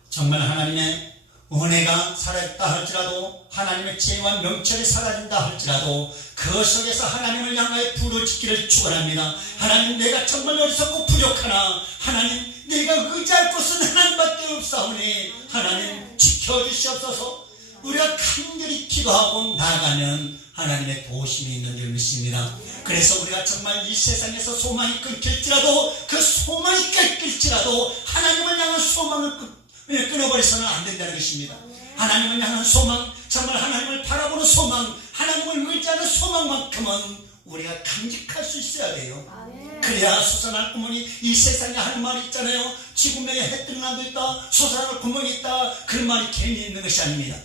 정말 하나님의 은혜가 살아있다 할지라도, 하나님의 지혜와 명철이 사라진다 할지라도 그 속에서 하나님을 향하여 부르짖기를 축원합니다. 하나님, 내가 정말 어리석고 부족하나 하나님, 내가 의지할 곳은 하나님밖에 없사오니 하나님 지켜주시옵소서. 우리가 간절히 기도하고 나아가면 하나님의 도우심이 있는 줄 믿습니다. 그래서 우리가 정말 이 세상에서 소망이 끊길지라도, 그 소망이 끊길지라도 하나님을 향한 소망을 끊어버려서는 안 된다는 것입니다. 하나님을 향한 소망, 정말 하나님을 바라보는 소망, 하나님을 의지하는 소망만큼은 우리가 간직할 수 있어야 돼요. 그래야 솟아날 구멍이, 이 세상에 하는 말이 있잖아요. 지구명에 해 뜨는 안도 있다, 솟아날 구멍이 있다. 그런 말이 괜히 있는 것이 아닙니다.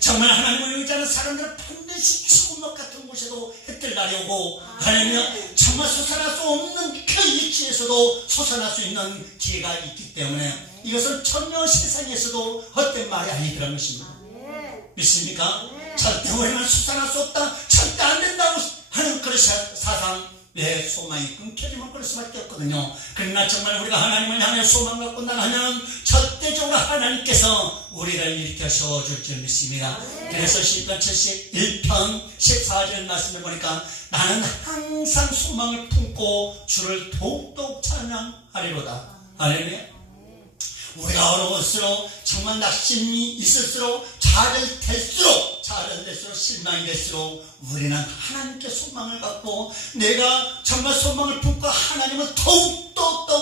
정말 하나님을 의지하는 사람들은 반드시 지구명 같은 곳에도 해뜰 날이 오고, 하나님은 정말 솟아날 수 없는 그 위치에서도 솟아날 수 있는 기회가 있기 때문에 이것은 전혀 세상에서도 헛된 말이 아니더라는 것입니다. 믿습니까? 절대 우리는 솟아날 수 없다, 절대 안 된다고 하는 그런 사상, 내 소망이 끊겨지면 그럴 수밖에 없거든요. 그러나 정말 우리가 하나님을 향해 소망 갖고 나가면 절대적으로 하나님께서 우리를 일으켜 세워줄 줄 믿습니다. 그래서 시편 71편 14절 말씀을 보니까 나는 항상 소망을 품고 주를 더욱더욱 찬양하리로다. 할렐루야. 우리가 어려울수록, 정말 낙심이 있을수록, 좌절될수록 실망이 될수록 우리는 하나님께 소망을 갖고, 내가 정말 소망을 품고 하나님을 더욱더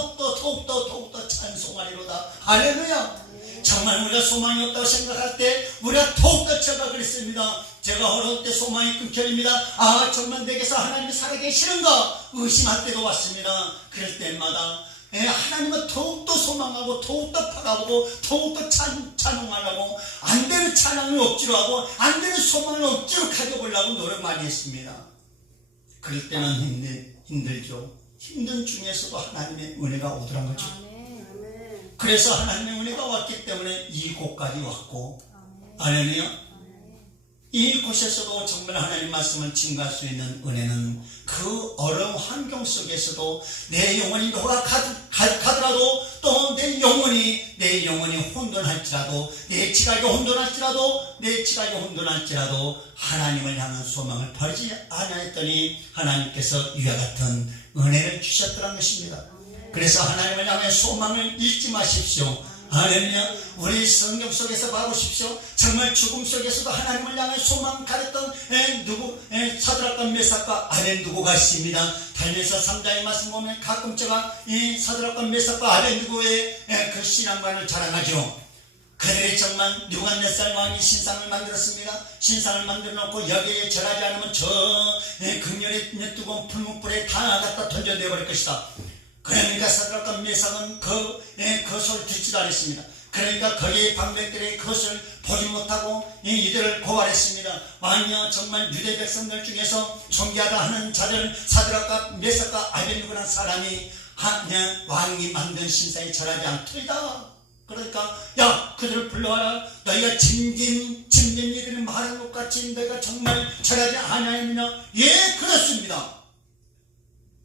찬송하리로다. 할렐루야. 정말 우리가 소망이 없다고 생각할 때 우리가 더욱더, 제가 그랬습니다. 제가 어려울 때 소망이 끊겨집니다. 정말 내게서 하나님이 살아계시는가 의심할 때도 왔습니다. 그럴 때마다 하나님은 더욱더 소망하고, 더욱더 바라보고, 더욱더 찬송하려고, 안 되는 찬양을 억지로 하고, 안 되는 소망을 억지로 가져보려고 노력 많이 했습니다. 그럴 때는 힘들죠. 힘든 중에서도 하나님의 은혜가 오더란 거죠. 그래서 하나님의 은혜가 왔기 때문에 이곳까지 왔고, 할렐루야. 이곳에서도 정말 하나님 말씀을 증거할 수 있는 은혜는 그 어려운 환경 속에서도 내 영혼이 가더라도 또 내 영혼이 혼돈할지라도 내 지각이 혼돈할지라도 하나님을 향한 소망을 버리지 아니하였더니 하나님께서 이와 같은 은혜를 주셨더라는 것입니다. 그래서 하나님을 향해 소망을 잃지 마십시오. 할렐루야. 우리 성경 속에서 봐보십시오. 정말 죽음 속에서도 하나님을 향해 소망 가렸던 사드락과 메삭과 아벤느고가 있습니다. 달면서 3장의 말씀 보면 가끔 제가 이 사드락과 메삭과 아벤느고의 그 신앙관을 자랑하죠. 그들이 정말 느부갓네살 왕이 신상을 만들었습니다. 신상을 만들어 놓고 여기에 절하지 않으면 저 극렬의 뜨거운 풀무불에 다 갖다 던져내버릴 것이다. 그러니까 사드락과 메삭은 그것을 듣지도 않았습니다. 그러니까 거기에 방백들이 그것을 보지 못하고 이들을 고발했습니다. 왕이여, 정말 유대 백성들 중에서 존귀하다 하는 자들 사드락과 메삭과 아벤느고라는 사람이 왕이 만든 신상에 절하지 않더이다. 그러니까 야, 그들을 불러와라. 너희가 짐진 이들이 말한 것 같이 너희가 정말 절하지 않았느냐? 예, 그렇습니다.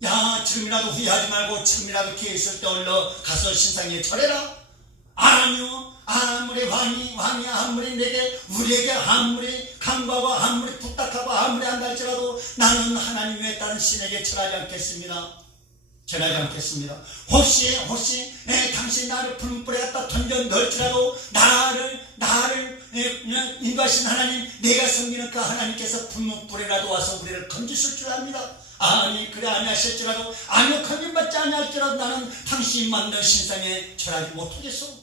야, 지금이라도 후회하지 말고 지금이라도 기회 있을 때 얼른 가서 신상에 절해라. 아니요, 아무리 왕이 아무리 우리에게 아무리 강구하고 아무리 부탁하고 아무리 한다 할지라도 나는 하나님 외에 다른 신에게 절하지 않겠습니다. 혹시 당신 나를 풀무불에 갖다 던져 넣을지라도 나를 인도하신 하나님, 내가 섬기는 그 하나님께서 풀무불에라도 와서 우리를 건지실 줄 압니다. 아니, 그래 아니하실지라도, 아니요, 건진받지 아니할지라도 나는 당신 만든 신상에 절하지 못하겠어.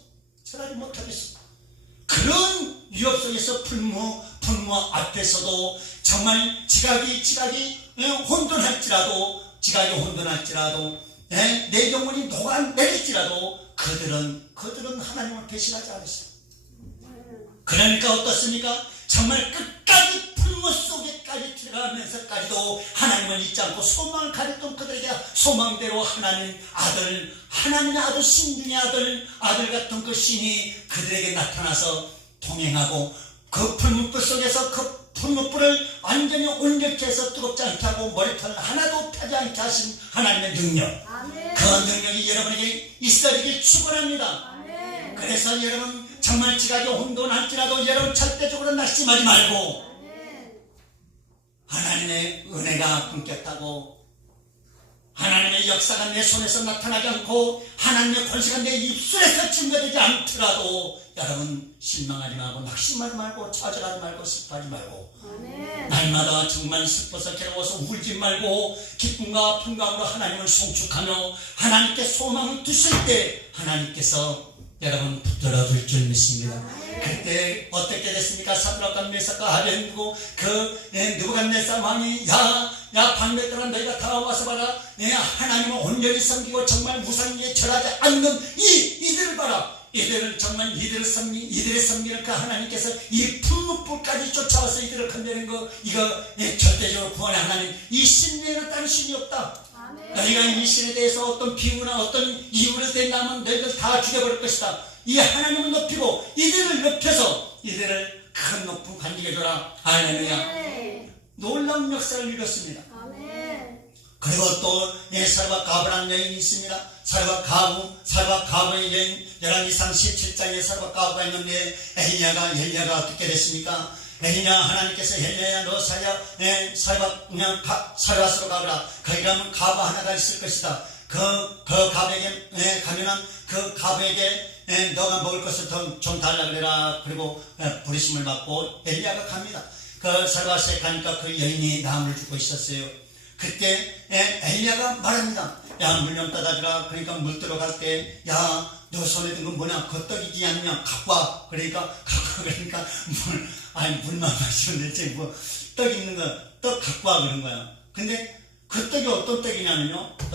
그런 위협 속에서 풀무 앞에서도 정말 지각이 혼돈할지라도 내 영혼이 녹아내릴지라도 그들은 하나님을 배신하지 않았어요. 그러니까 어떻습니까? 정말 끝까지 풀무 속에까지 들어가면서까지도 하나님을 잊지 않고 소망을 가렸던 그들에게 소망대로 하나님의 아들, 신중의 아들 같은 그 신이 그들에게 나타나서 동행하고 그 풀무불 속에서 그 풀무불을 완전히 온전케 해서 뜨겁지 않게 하고 머리털 하나도 타지 않게 하신 하나님의 능력. 아멘. 그 능력이 여러분에게 있어지길 축원합니다. 아멘. 그래서 여러분 정말 지각이 혼돈할지라도 여러분 절대적으로 낙심하지 말고 하나님의 은혜가 끊겼다고, 하나님의 역사가 내 손에서 나타나지 않고 하나님의 권세가 내 입술에서 증거되지 않더라도 여러분 실망하지 말고 낙심하지 말고 좌절하지 말고 슬퍼하지 말고 날마다 정말 슬퍼서 괴로워서 울지 말고 기쁨과 아픔 가운데 하나님을 송축하며 하나님께 소망을 두실 때 하나님께서 여러분 붙들어줄 줄 믿습니다. 그때 어떻게 됐습니까? 사드락과 메삭과 아벤느고 느부갓네살 왕이 야 방백들아, 너희가 다 와서 봐라. 하나님을 온전히 섬기고 정말 무상에 절하지 않는 이들을 봐라. 이들을 섬기는 그 하나님께서 이 풀무불까지 쫓아와서 이들을 건드리는 거, 이거 절대적으로 구원의 하나님, 이 신 외에는 다른 신이 없다. 너희가 이 신에 대해서 어떤 비유나 어떤 이유를 댄다면 너희들 다 죽여버릴 것이다. 이 하나님을 높이고 이들을 높여서 이들을 큰 높은 관직에 줘라. 할렐루야. 놀라운 역사를 이뤘습니다. 그리고 또 살과 가부라는 여인이 있습니다. 살과 가부의 여인, 열왕기상 17장에 살과 가부가 있는데 엘리야가 어떻게 됐습니까? 엘리야, 하나님께서 엘리야야 너 살와스로 가거라. 거기 가면 가부 하나가 있을 것이다. 그 가부에게 가면은 그 가부에게 너가 먹을 것을 좀 달라 그래라. 그리고 부르심을 받고 엘리야가 갑니다. 그 살와스에 가니까 그 여인이 나무를 주고 있었어요. 그때 엘리야가 말합니다. 야, 물 좀 따다 주라. 그러니까 물 들어갈 때, 야, 너 손에 든 건 뭐냐? 겉떡이지 않냐? 갖고 와. 그러니까 물만 마시면 되지. 떡 있는 거, 떡 갖고 와. 그런 거야. 근데 그 떡이 어떤 떡이냐면요. 그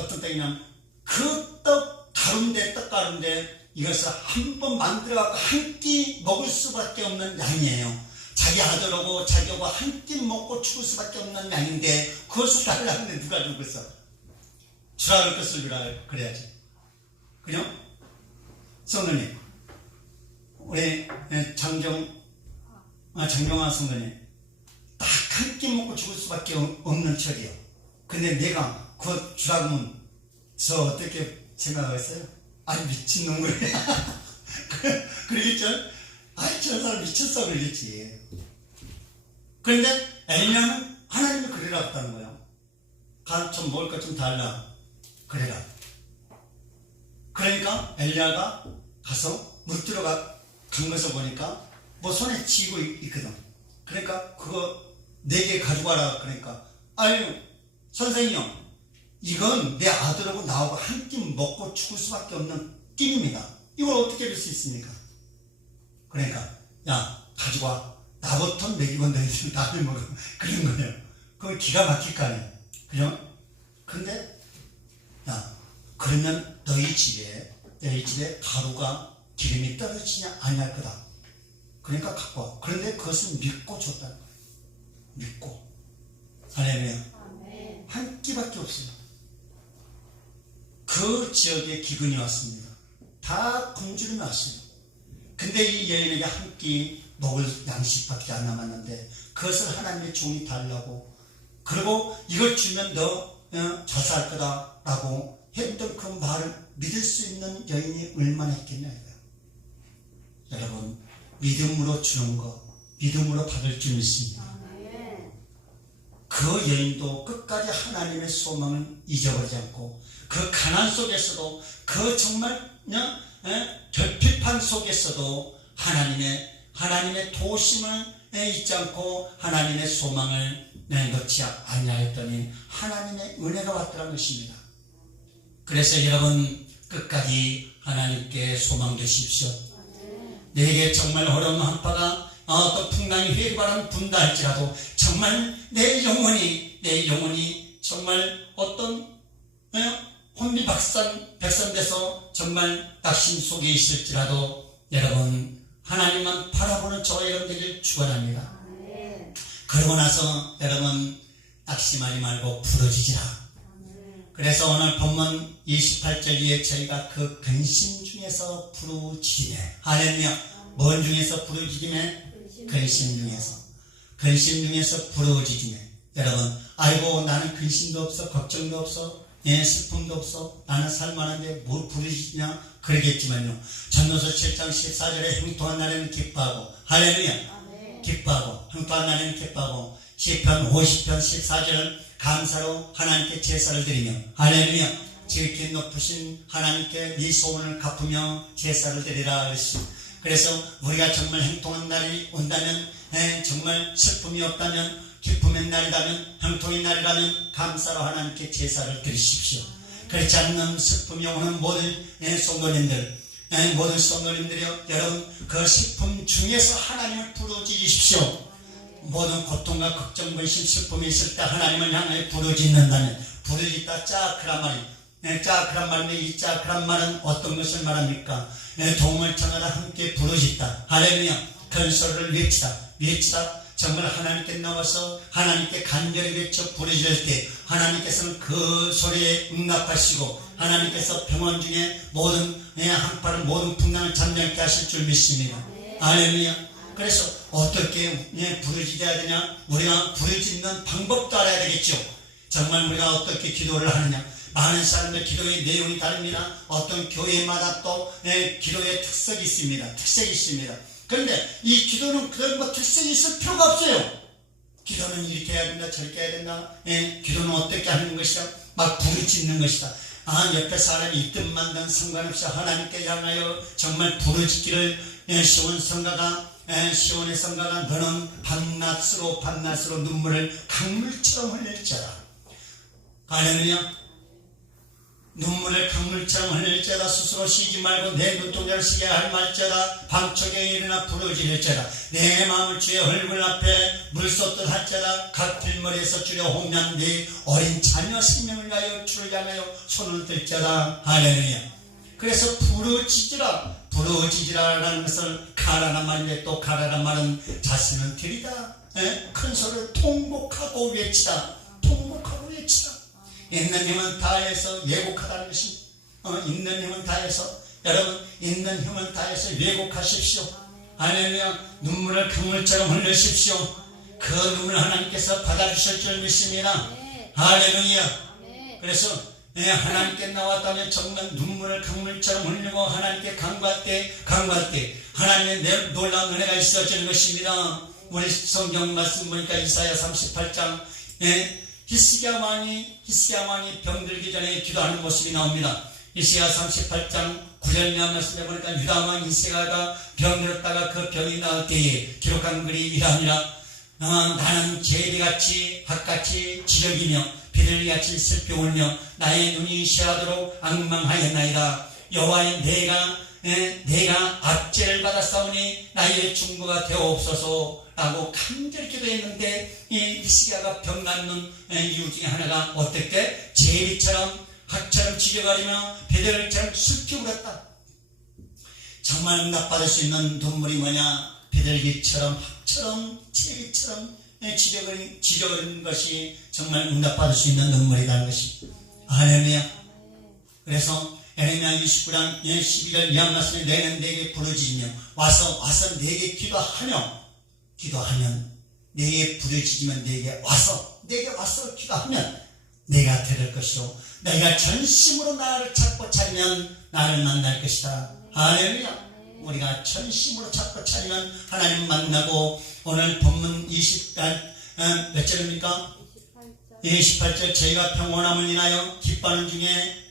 떡 가루인데 이것을 한 번 만들어갖고 한 끼 먹을 수밖에 없는 양이에요. 자기 아들하고 자기하고 한 끼 먹고 죽을 수밖에 없는 양인데 그것을 달라는데 누가 죽었어? 주라 그럴 것을 주라 그래야지. 그죠? 성도님, 우리 장경화 성도님, 한 끼 먹고 죽을 수밖에 없는 처지요. 근데 내가 그거 주라면 저 어떻게 생각하겠어요? 아니 미친놈을 그러겠죠? 아이 저 사람 미쳤어 그러겠지. 그런데 엘리야는 하나님이 그래라 했다는 거예요. 좀 먹을 것 좀 달라 그래라. 그러니까 엘리야가 가서 물 들어간 것을 보니까 뭐 손에 쥐고 있거든. 그러니까 그거 4개 가져가라. 그러니까 아유 선생님 이건 내 아들하고 나하고 한 끼 먹고 죽을 수밖에 없는 끼입니다. 이걸 어떻게 할 수 있습니까? 그러니까 야 가져와. 나부터 먹이고 너희들 다음에 먹어. 그런 거예요. 그건 기가 막힐 거 아니에요. 그죠? 근데 야 그러면 너희 집에 가루가 기름이 떨어지냐 아니할 거다. 그러니까 갖고 와. 그런데 그것을 믿고 줬다는 거예요. 믿고. 할렐루야. 한 끼밖에 없어요. 그 지역에 기근이 왔습니다. 다 굶주림이 왔어요. 근데 이 여인에게 한 끼 먹을 양식밖에 안 남았는데 그것을 하나님의 종이 달라고 그리고 이걸 주면 너 자살할 거다 라고 했던 그 말을 믿을 수 있는 여인이 얼마나 있겠냐 이거예요. 여러분 믿음으로 주는 거 믿음으로 받을 줄 믿습니다. 그 여인도 끝까지 하나님의 소망을 잊어버리지 않고 그 가난 속에서도 그 정말 결핍한 속에서도 하나님의 도심을 잊지 않고 하나님의 소망을 놓지 아니하였더니 하나님의 은혜가 왔더라는 것입니다. 그래서 여러분 끝까지 하나님께 소망 두십시오. 내게 정말 어려운 한파가 어떤 풍랑이 회바람 분다 할지라도 정말 내 영혼이 정말 어떤 혼미백산돼서 정말 낙심 속에 있을지라도 여러분 하나님만 바라보는 저와 여러분 되길 축원합니다. 그러고 나서 여러분 낙심하지 말고 부러지지라. 그래서 오늘 본문 28절 위에 저희가 그 근심 중에서 부르짖으매. 할렐루야. 뭔 중에서 부르짖으매? 근심 중에서 부르짖으매. 여러분 아이고 나는 근심도 없어 걱정도 없어 슬픔도 없어 나는 살만한데 뭘 부르짖냐 그러겠지만요. 전도서 7장 14절에 형통한 날에는 기뻐하고 할렐루야. 기뻐하고 형통한 날에는 기뻐하고 시편 50편 14절은 감사로 하나님께 제사를 드리며 할렐루야. 지극히 높으신 하나님께 네 소원을 갚으며 제사를 드리라. 그래서 우리가 정말 형통한 날이 온다면 정말 슬픔이 없다면 기쁨의 날이라면 형통의 날이라면 감사로 하나님께 제사를 드리십시오. 그렇지 않는 슬픔이 오는 모든 성도님들이요 여러분 그 슬픔 중에서 하나님을 부르짖으십시오. 모든 고통과 걱정, 근심, 슬픔이 있을 때 하나님을 향하여 부르짖는다면 부르짖다 짜크란 말이 짜크란 말인데 이 짜크란 말은 어떤 것을 말합니까? 도움을 청하다 함께 부르짖다. 할렐루야. 큰 소리를 외치다 정말 하나님께 나와서 하나님께 간절히 외쳐 부르짖을 때 하나님께서는 그 소리에 응답하시고 하나님께서 평원 중에 모든 한파를 모든 풍랑을 잠잠케 하실 줄 믿습니다. 할렐루야. 그래서 어떻게 부르짖어야 되냐? 우리가 부르짖는 방법도 알아야 되겠죠. 정말 우리가 어떻게 기도를 하느냐? 많은 사람들 기도의 내용이 다릅니다. 어떤 교회마다 또 기도의 특색이 있습니다. 그런데 이 기도는 그런 특색이 있을 필요가 없어요. 기도는 이렇게 해야 된다 저렇게 해야 된다. 기도는 어떻게 하는 것이다 막 부르짖는 것이다. 옆에 사람이 있든 말든 상관없이 하나님께 향하여 정말 부르짖기를 시온의 성가가 너는 밤낮으로 눈물을 강물처럼 흘릴지어다. 할렐루야. 눈물을 강물처럼 흘릴지어다. 스스로 쉬지 말고 내 눈동자를 쉬게 할 말지어다. 밤초경에 일어나 부르짖을지어다. 내 마음을 주의 얼굴 앞에 물쏟듯 할지어다. 각 길머리에서 주려 홍련 네 어린 자녀 생명을 위하여 주를 향하여 손을 들지어다. 할렐루야. 그래서 부르짖으라라는 것을 가라란 말인데 또 가라란 말은 자신을 들이다. 큰 소리를 통곡하고 외치다. 있는 힘은 다해서 예곡하다는 것이 있는 힘은 다해서 여러분 있는 힘을 다해서 예곡하십시오. 할렐루야. 눈물을 강물처럼 흘리십시오. 그 눈물 하나님께서 받아주실 줄 믿습니다. 네. 할렐루야. 아멘. 그래서 하나님께 나왔다면 정말 눈물을 강물처럼 흘리고 하나님께 간구할 때 하나님의 놀라운 은혜가 있어지는 것입니다. 우리 성경 말씀 보니까 이사야 38장 히스기야 왕이 병들기 전에 기도하는 모습이 나옵니다. 이사야 38장 9절 말씀에 보니까 유다 왕 히스기야가 병들었다가 그 병이 나을 때에 기록한 글이 이러하니라. 나는 제비같이 핫같이 지적이며 비둘기같이 슬피 울며 나의 눈이 시하도록 앙망하였나이다. 여호와의 내가 압제를 받았사오니 나의 중보가 되옵소서 라고 간절히 기도했는데 이 히스기야가 병 낫는 이유 중에 하나가 어떻게 제비처럼 핫처럼 지져가리며 비둘기처럼 슬피 울었다. 정말 응답받을 수 있는 눈물이 뭐냐? 비둘기처럼 핫처럼 제비처럼 지져버리는 것이 정말 응답받을 수 있는 눈물이라는 것이. 할렐루야. 그래서 에레미야 29장 11절 이하 말씀에 너희는 내게 부르짖으며 와서 내게 기도하면 내게 부르짖으면 내게 와서 기도하면 내가 들을 것이요 내가 전심으로 나를 찾고 찾으면 나를 만날 것이다. 할렐루야. 우리가 전심으로 찾고 찾으면 하나님 만나고 오늘 본문 몇 절입니까? 28절 저희가 평온함을 인하여 기뻐하는 중에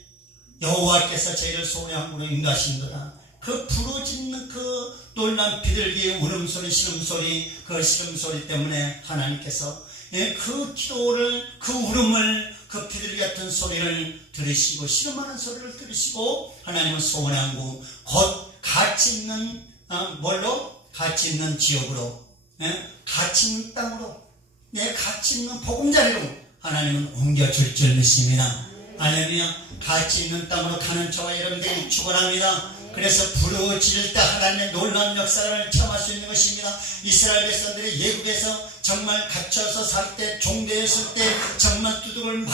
여호와께서 저희를 소원의 항구로 인도하신도다. 그 부르짖는 그 놀란 비둘기의 울음소리 신음소리 그 신음소리 때문에 하나님께서 그 기도를 그 울음을 그 비둘기 같은 소리를 들으시고 신음하는 소리를 들으시고 하나님은 소원의 항구 곧 가치 있는 가치 있는 지역으로 가치 있는 땅으로 가치 있는 보금자리로 하나님은 옮겨줄 줄 믿습니다. 할렐루야. 가치 있는 땅으로 가는 저와 여러분들이 축원합니다. 그래서 부르짖을 때 하나님의 놀라운 역사를 체험할 수 있는 것입니다. 이스라엘 백성들이 예국에서 정말 갇혀서 살 때 종되었을 때 정말 두둑을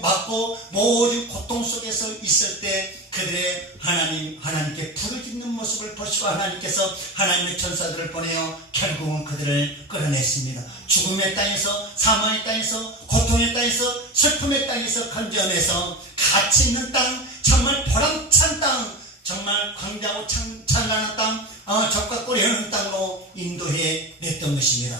맞고 모든 고통 속에서 있을 때 그들의 하나님께 부르짖는 모습을 보시고 하나님께서 하나님의 천사들을 보내어 결국은 그들을 끌어냈습니다. 죽음의 땅에서 사망의 땅에서 고통의 땅에서 슬픔의 땅에서 건져내서 가치 있는 땅 정말 보람찬 땅 정말 광대하고 찬란한 땅 적과 꿀이 흐르는 땅으로 인도해 냈던 것입니다.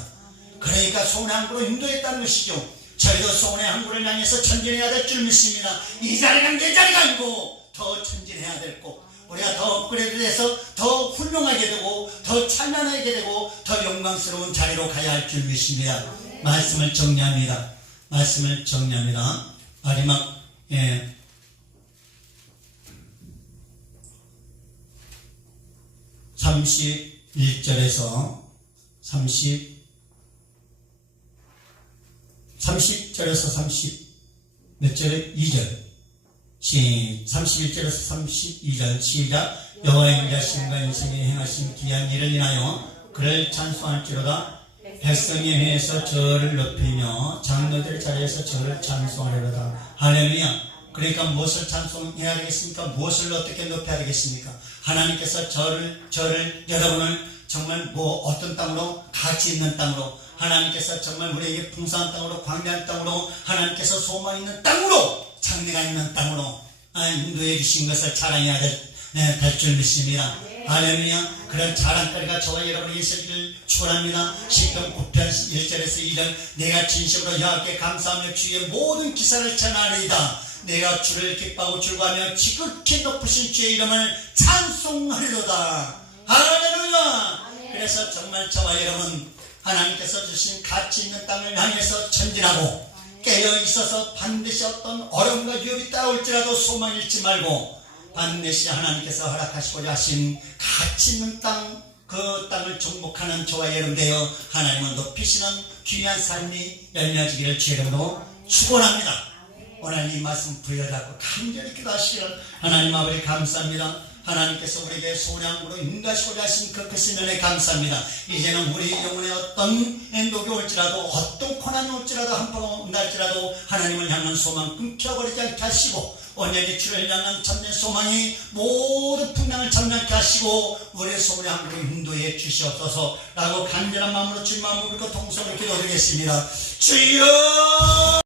그러니까 소원의 항구로 인도했다는 것이죠. 저희도 소원의 항구를 향해서 전진해야 될 줄 믿습니다. 이 자리가 내 자리가 아니고 더 전진해야 될 곳, 우리가 더 업그레이드돼서 더 훌륭하게 되고 더 찬란하게 되고 더 영광스러운 자리로 가야 할 줄 믿습니다. 말씀을 정리합니다. 마지막 31절에서 30몇 절에 2절 31절에서 32절 시작. 여호와의 인자심과 인심이 행하신 귀한 일을 인하여 그를 찬송할지로다. 백성의 회에서 저를 높이며 장로들 자리에서 저를 찬송하리로다. 할렐루야. 그러니까 무엇을 찬송해야 되겠습니까? 무엇을 어떻게 높여야 되겠습니까? 하나님께서 저를 여러분을 정말 어떤 땅으로 가치 있는 땅으로 하나님께서 정말 우리에게 풍성한 땅으로 광대한 땅으로 하나님께서 소망 있는 땅으로 장래가 있는 땅으로 인도해 주신 것을 자랑해야 될 줄 믿습니다. 할렐루야. 그런 자랑거리가 저와 여러분이 있으기를 축원합니다. 시편 9편 1절에서 2절 내가 진심으로 여호와께 감사하며 주의 모든 기사를 전하리이다. 내가 주를 기뻐하고 즐거워하며 지극히 높으신 주의 이름을 찬송하리로다. 할렐루야. 그래서 정말 저와 여러분 하나님께서 주신 가치 있는 땅을 향해서 전진하고 깨어있어서 반드시 어떤 어려움과 위협이 따라올지라도 소망 잃지 말고 반드시 하나님께서 허락하시고자 하신 가치 있는 땅, 그 땅을 정복하는 저와 여러분 되어 하나님을 높이시는 귀한 삶이 열매지기를 주의 이름으로 축원합니다. 오늘 이 말씀 부여잡고 간절히 기도하시기를 하나님 아버지 감사합니다. 하나님께서 우리에게 소원의 항구로 인도하시고자 하신 그 크신 은혜 감사합니다. 이제는 우리 영혼에 어떤 행복이 올지라도 어떤 고난이 올지라도 한번 온날지라도 하나님을 향한 소망 끊겨버리지 않게 하시고 언약의 주를 향한 참된 소망이 모든 풍랑을 참전케 하시고 우리의 소원의 한국을 인도해 주시옵소서 라고 간절한 마음으로 주님 마음을 긁고 통성을 기도드리겠습니다. 주여